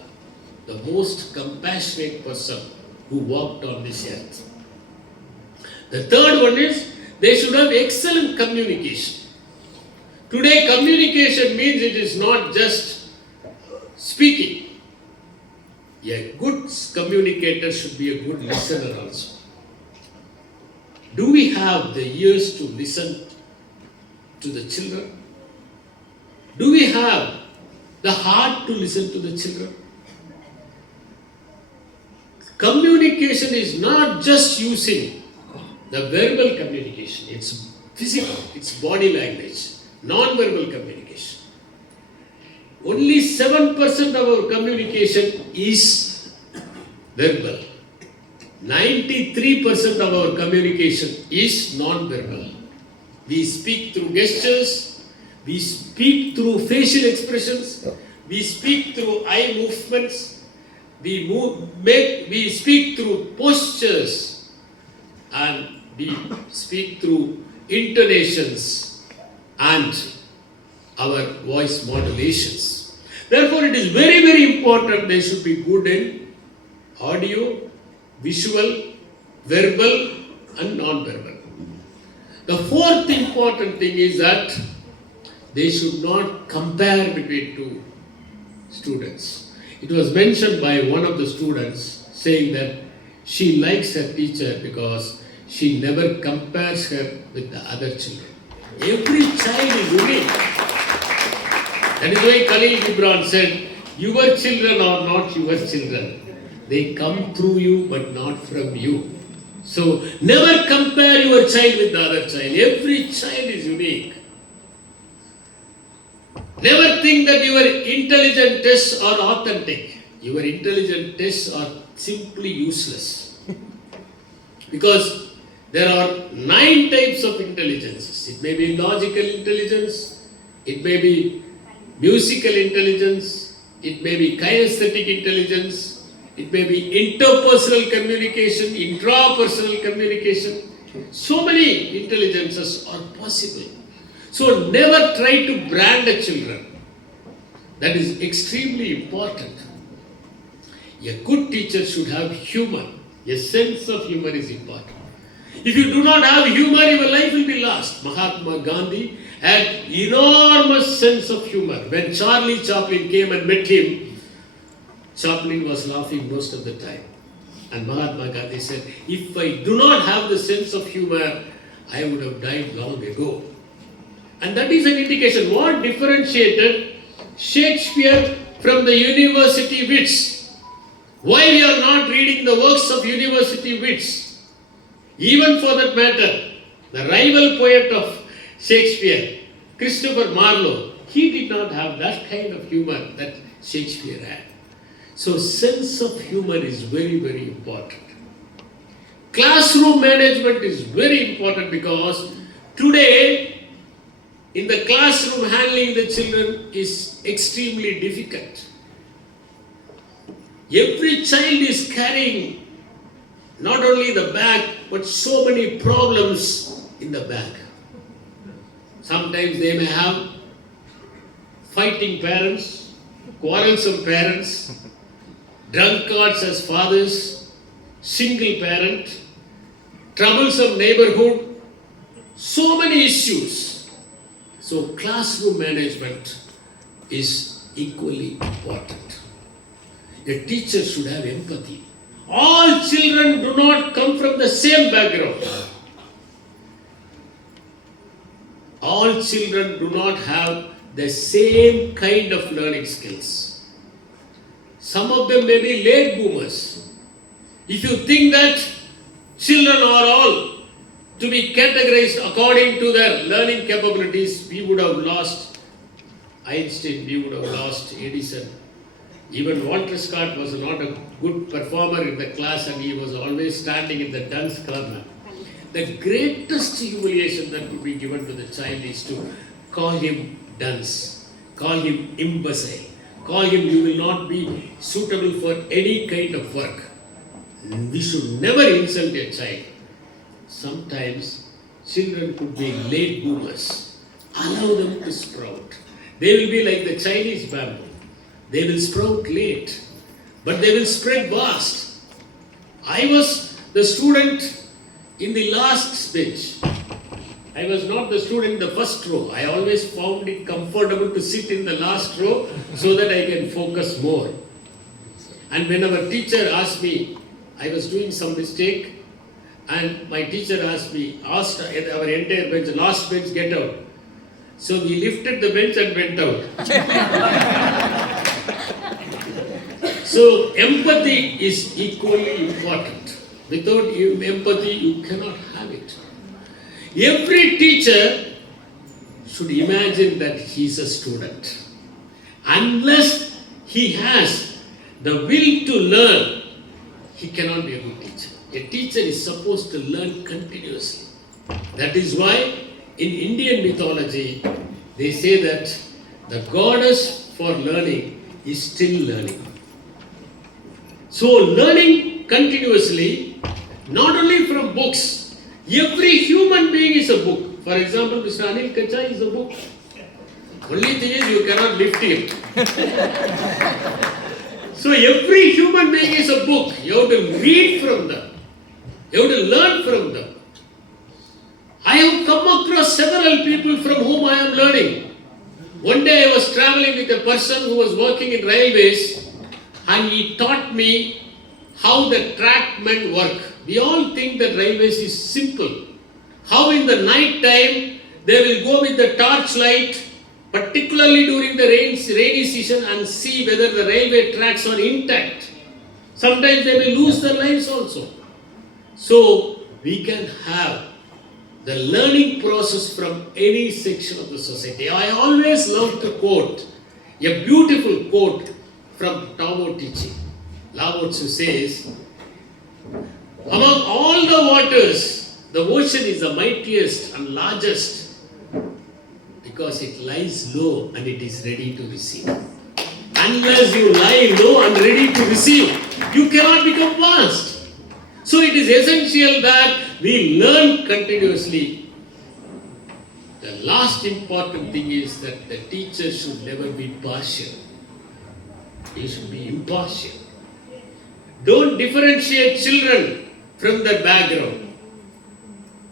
the most compassionate person who walked on this earth. The third one is they should have excellent communication. Today, communication means it is not just speaking. A good communicator should be a good listener also. Do we have the ears to listen to the children? Do we have the heart to listen to the children? Communication is not just using the verbal communication, it's physical, it's body language, non-verbal communication. Only 7% of our communication is verbal. 93% of our communication is non-verbal. We speak through gestures, we speak through facial expressions, we speak through eye movements, we speak through postures, and we speak through intonations and our voice modulations. Therefore, it is very, very important they should be good in audio, visual, verbal and non-verbal. The fourth important thing is that they should not compare between two students. It was mentioned by one of the students saying that she likes her teacher because she never compares her with the other children. Every child is unique. That is why Khalil Gibran said, your children are not your children. They come through you but not from you. So never compare your child with the other child. Every child is unique. Never think that your intelligent tests are authentic. Your intelligent tests are simply useless. Because there are 9 types of intelligences. It may be logical intelligence, it may be musical intelligence, it may be kinesthetic intelligence, it may be interpersonal communication, intrapersonal communication. So many intelligences are possible. So never try to brand the children. That is extremely important. A good teacher should have humor. A sense of humor is important. If you do not have humor, your life will be lost. Mahatma Gandhi had enormous sense of humor. When Charlie Chaplin came and met him, Chaplin was laughing most of the time. And Mahatma Gandhi said, if I do not have the sense of humor, I would have died long ago. And that is an indication. What differentiated Shakespeare from the university wits? Why we are not reading the works of university wits? Even for that matter, the rival poet of Shakespeare, Christopher Marlowe, he did not have that kind of humor that Shakespeare had. So sense of humor is very, very important. Classroom management is very important because today, in the classroom, handling the children is extremely difficult. Every child is carrying not only the bag, but so many problems in the bag. Sometimes they may have fighting parents, quarrelsome parents, drunkards as fathers, single parent, troublesome neighborhood, so many issues. So classroom management is equally important. A teacher should have empathy. All children do not come from the same background. All children do not have the same kind of learning skills. Some of them may be late boomers. If you think that children are all to be categorized according to their learning capabilities, we would have lost Einstein, we would have lost Edison. Even Walter Scott was not a good performer in the class and he was always standing in the dunce corner. The greatest humiliation that could be given to the child is to call him dunce, call him imbecile, call him you will not be suitable for any kind of work. We should never insult a child. Sometimes children could be late boomers. Allow them to sprout. They will be like the Chinese bamboo. They will sprout late. but they will spread vast. I was the student in the last bench. I was not the student in the first row. I always found it comfortable to sit in the last row so that I can focus more. And when our teacher asked me, I was doing some mistake, and my teacher asked our entire bench, last bench, get out. So we lifted the bench and went out. So empathy is equally important. Without empathy, you cannot have it. Every teacher should imagine that he is a student. Unless he has the will to learn, he cannot be a good teacher. A teacher is supposed to learn continuously. That is why in Indian mythology, they say that the goddess for learning is still learning. So learning continuously, not only from books, every human being is a book. For example, Mr. Anil Kachai is a book. Only thing is you cannot lift him. So every human being is a book. You have to read from them. You have to learn from them. I have come across several people from whom I am learning. One day I was traveling with a person who was working in railways, and he taught me how the trackmen work. We all think that railways is simple. How in the night time they will go with the torchlight, particularly during the rainy season, and see whether the railway tracks are intact. Sometimes they may lose their lives also. So we can have the learning process from any section of the society. I always love to quote a beautiful quote from Tao Te Ching. Lao Tzu says, among all the waters, the ocean is the mightiest and largest because it lies low and it is ready to receive. Unless you lie low and ready to receive, you cannot become vast. So it is essential that we learn continuously. The last important thing is that the teacher should never be partial. He should be impartial. Don't differentiate children from their background.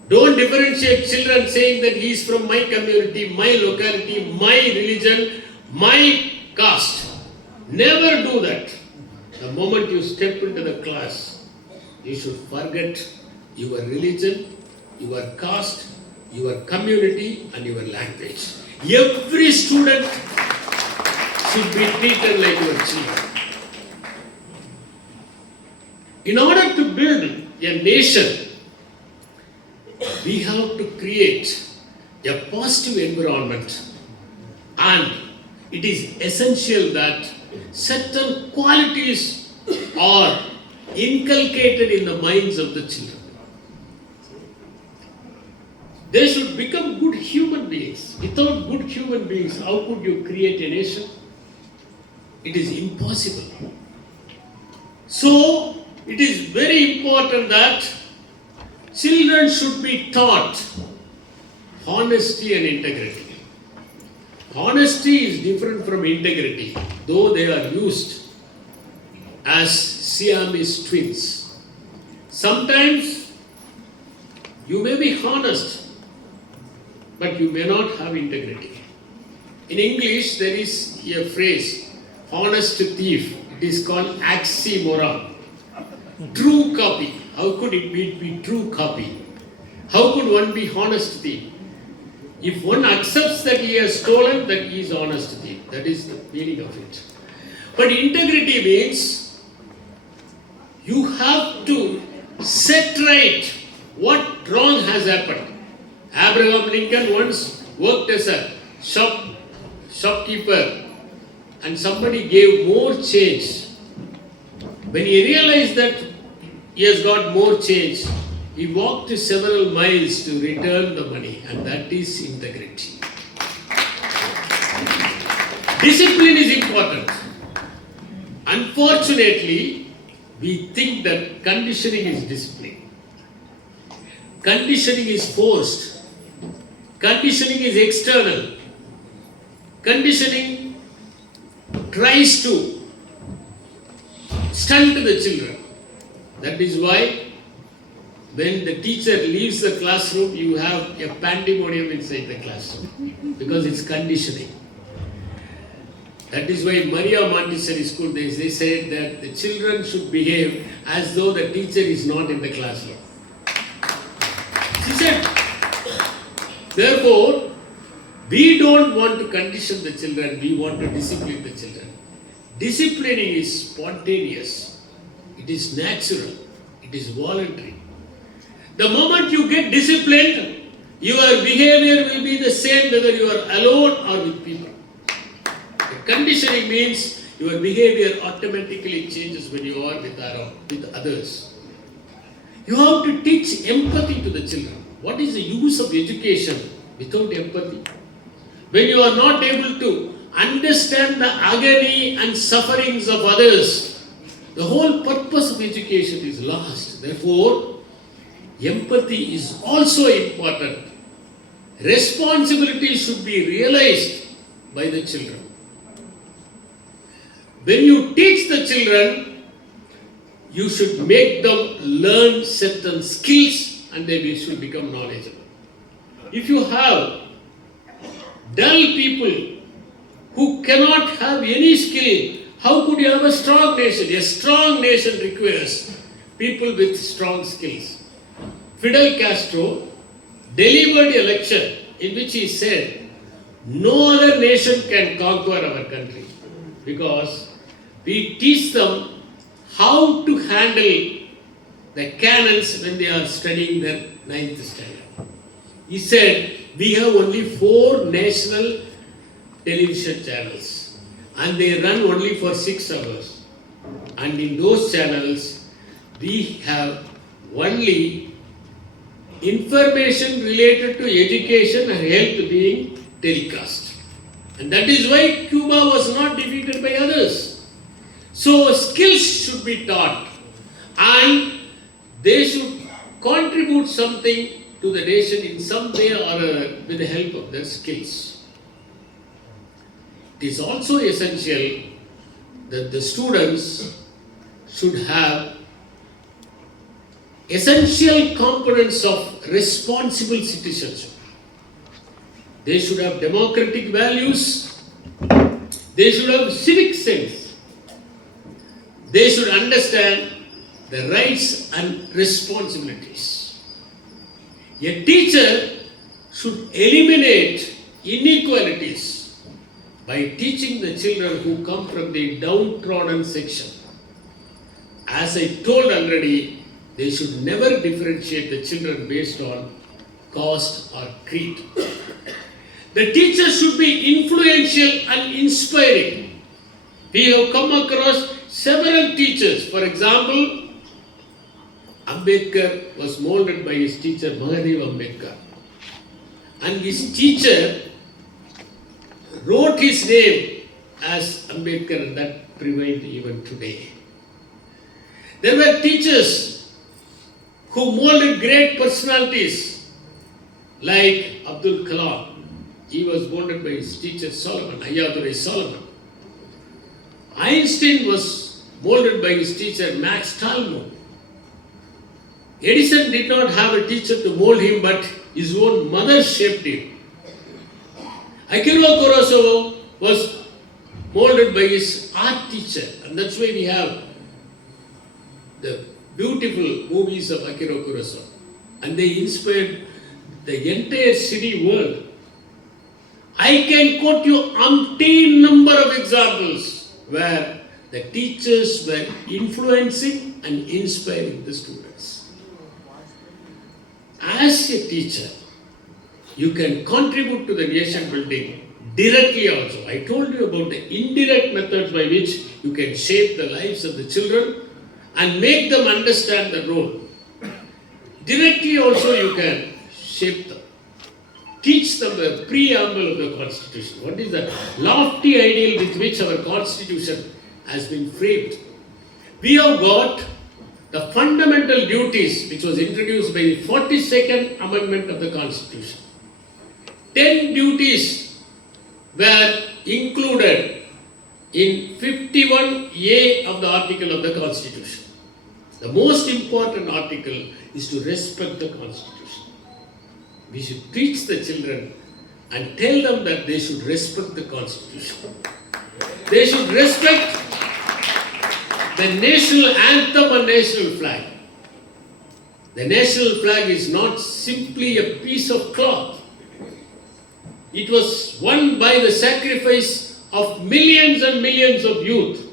Don't differentiate children saying that he is from my community, my locality, my religion, my caste. Never do that. The moment you step into the class, you should forget your religion, your caste, your community and your language. Every student should be treated like your children. In order to build a nation, we have to create a positive environment, and it is essential that certain qualities are inculcated in the minds of the children. They should become good human beings. Without good human beings, how could you create a nation? It is impossible. So, it is very important that children should be taught honesty and integrity. Honesty is different from integrity, though they are used as Siamese twins. Sometimes you may be honest, but you may not have integrity. In English, there is a phrase, honest thief. It is called oxymoron. True copy. How could it be true copy? How could one be honest thief? If one accepts that he has stolen, that he is honest thief. That is the meaning of it. But integrity means you have to set right what wrong has happened. Abraham Lincoln once worked as a shopkeeper, and somebody gave more change. When he realized that he has got more change, he walked several miles to return the money, and that is integrity. Discipline is important. Unfortunately, we think that conditioning is discipline. Conditioning is forced. Conditioning is external. Conditioning tries to stunt the children. That is why when the teacher leaves the classroom, you have a pandemonium inside the classroom because it's conditioning. That is why Maria Montessori school, they said that the children should behave as though the teacher is not in the classroom. She said, therefore, we don't want to condition the children, we want to discipline the children. Disciplining is spontaneous, it is natural, it is voluntary. The moment you get disciplined, your behavior will be the same whether you are alone or with people. The conditioning means your behavior automatically changes when you are with others. You have to teach empathy to the children. What is the use of education without empathy? When you are not able to understand the agony and sufferings of others, the whole purpose of education is lost. Therefore, empathy is also important. Responsibility should be realized by the children. When you teach the children, you should make them learn certain skills and they should become knowledgeable. If you have dull people who cannot have any skill, how could you have a strong nation? A strong nation requires people with strong skills. Fidel Castro delivered a lecture in which he said, no other nation can conquer our country because we teach them how to handle the cannons when they are studying their 9th standard. He said, we have only 4 national television channels and they run only for 6 hours. And in those channels, we have only information related to education and health being telecast. And that is why Cuba was not defeated by others. So skills should be taught and they should contribute something to the nation in some way or other with the help of their skills. It is also essential that the students should have essential components of responsible citizenship. They should have democratic values. They should have civic sense. They should understand the rights and responsibilities. A teacher should eliminate inequalities by teaching the children who come from the downtrodden section. As I told already, they should never differentiate the children based on caste or creed. The teacher should be influential and inspiring. We have come across several teachers. For example, Ambedkar was molded by his teacher Mahadeva Ambedkar. And his teacher wrote his name as Ambedkar, and that prevailed even today. There were teachers who molded great personalities like Abdul Kalam. He was molded by his teacher Solomon, Ayadurai Solomon. Einstein was molded by his teacher Max Talmud. Edison did not have a teacher to mold him, but his own mother shaped him. Akira Kurosawa was molded by his art teacher, and that's why we have the beautiful movies of Akira Kurosawa. And they inspired the entire city world. I can quote you umpteen number of examples where the teachers were influencing and inspiring the students. As a teacher, you can contribute to the nation building directly also. I told you about the indirect methods by which you can shape the lives of the children and make them understand the role. Directly also you can shape them. Teach them the preamble of the Constitution. What is the lofty ideal with which our Constitution has been framed? We have got the fundamental duties which was introduced by the 42nd Amendment of the Constitution. 10 duties were included in 51A of the article of the Constitution. The most important article is to respect the Constitution. We should teach the children and tell them that they should respect the Constitution. They should respect the national anthem and national flag. The national flag is not simply a piece of cloth. It was won by the sacrifice of millions and millions of youth,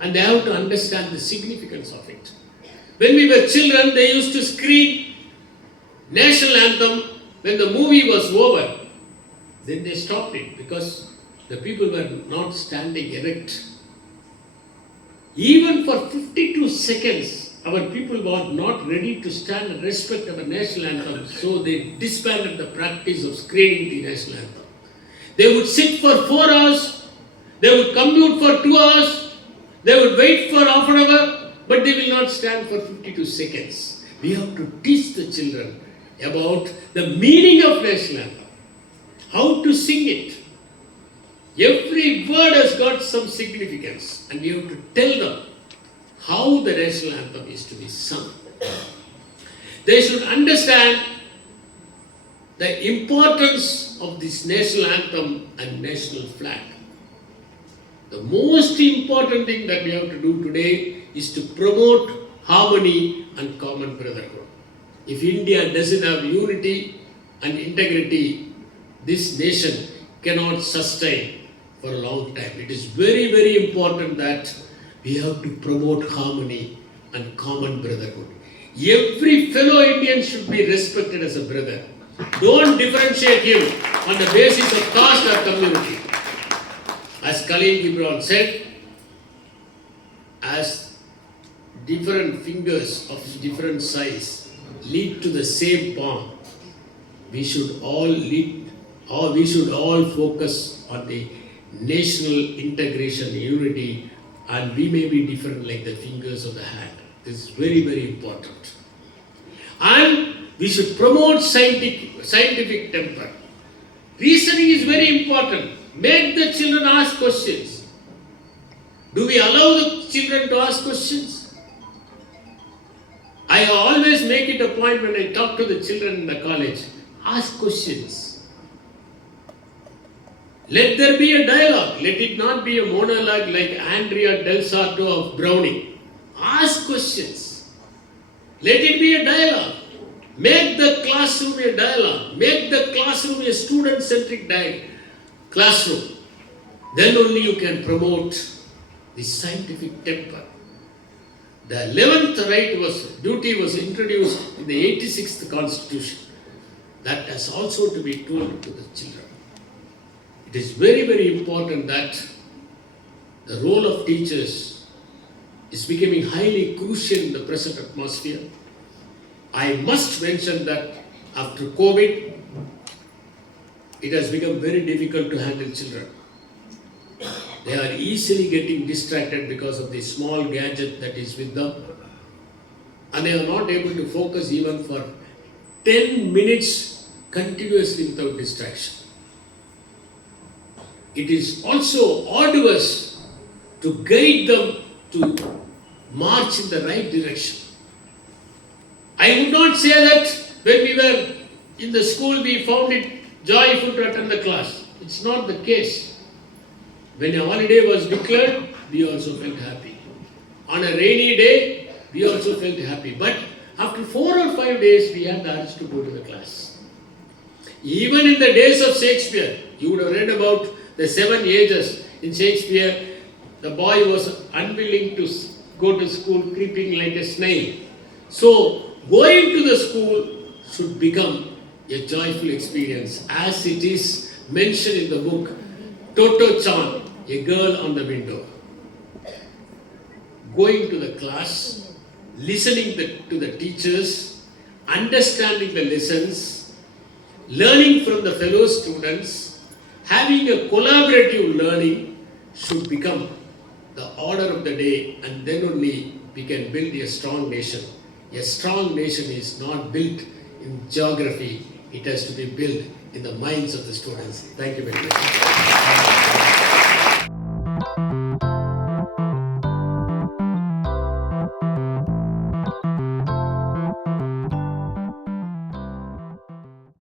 and they have to understand the significance of it. When we were children, they used to scream national anthem when the movie was over. Then they stopped it because the people were not standing erect. Even for 52 seconds, our people were not ready to stand and respect our national anthem, so they disbanded the practice of screaming the national anthem. They would sit for 4 hours, they would commute for 2 hours, they would wait for half an hour, but they will not stand for 52 seconds. We have to teach the children about the meaning of national anthem, how to sing it. Every word has got some significance, and we have to tell them how the national anthem is to be sung. They should understand the importance of this national anthem and national flag. The most important thing that we have to do today is to promote harmony and common brotherhood. If India doesn't have unity and integrity, this nation cannot sustain for a long time. It is very, very important that we have to promote harmony and common brotherhood. Every fellow Indian should be respected as a brother. Don't differentiate him on the basis of caste or community. As Khalil Gibran said, as different fingers of different size lead to the same palm, we should all focus on the national integration, unity, and we may be different like the fingers of the hand. This is very, very important. And we should promote scientific temper. Reasoning is very important. Make the children ask questions. Do we allow the children to ask questions? I always make it a point when I talk to the children in the college, ask questions. Let there be a dialogue. Let it not be a monologue like Andrea Del Sarto of Browning. Ask questions. Let it be a dialogue. Make the classroom a dialogue. Make the classroom a student-centric classroom. Then only you can promote the scientific temper. The 11th duty was introduced in the 86th Constitution. That has also to be told to the children. It is very, very important that the role of teachers is becoming highly crucial in the present atmosphere. I must mention that after COVID, it has become very difficult to handle children. They are easily getting distracted because of the small gadget that is with them, and they are not able to focus even for 10 minutes continuously without distraction. It is also arduous to guide them to march in the right direction. I would not say that when we were in the school we found it joyful to attend the class. It's not the case. When a holiday was declared, we also felt happy. On a rainy day, we also felt happy. But after 4 or 5 days, we had the urge to go to the class. Even in the days of Shakespeare, you would have read about the 7 ages. In Shakespeare, the boy was unwilling to go to school, creeping like a snail. So, going to the school should become a joyful experience, as it is mentioned in the book Toto-chan, A Girl on the Window. Going to the class, listening to the teachers, understanding the lessons, learning from the fellow students, having a collaborative learning should become the order of the day, and then only we can build a strong nation. A strong nation is not built in geography, it has to be built in the minds of the students. Thank you very much.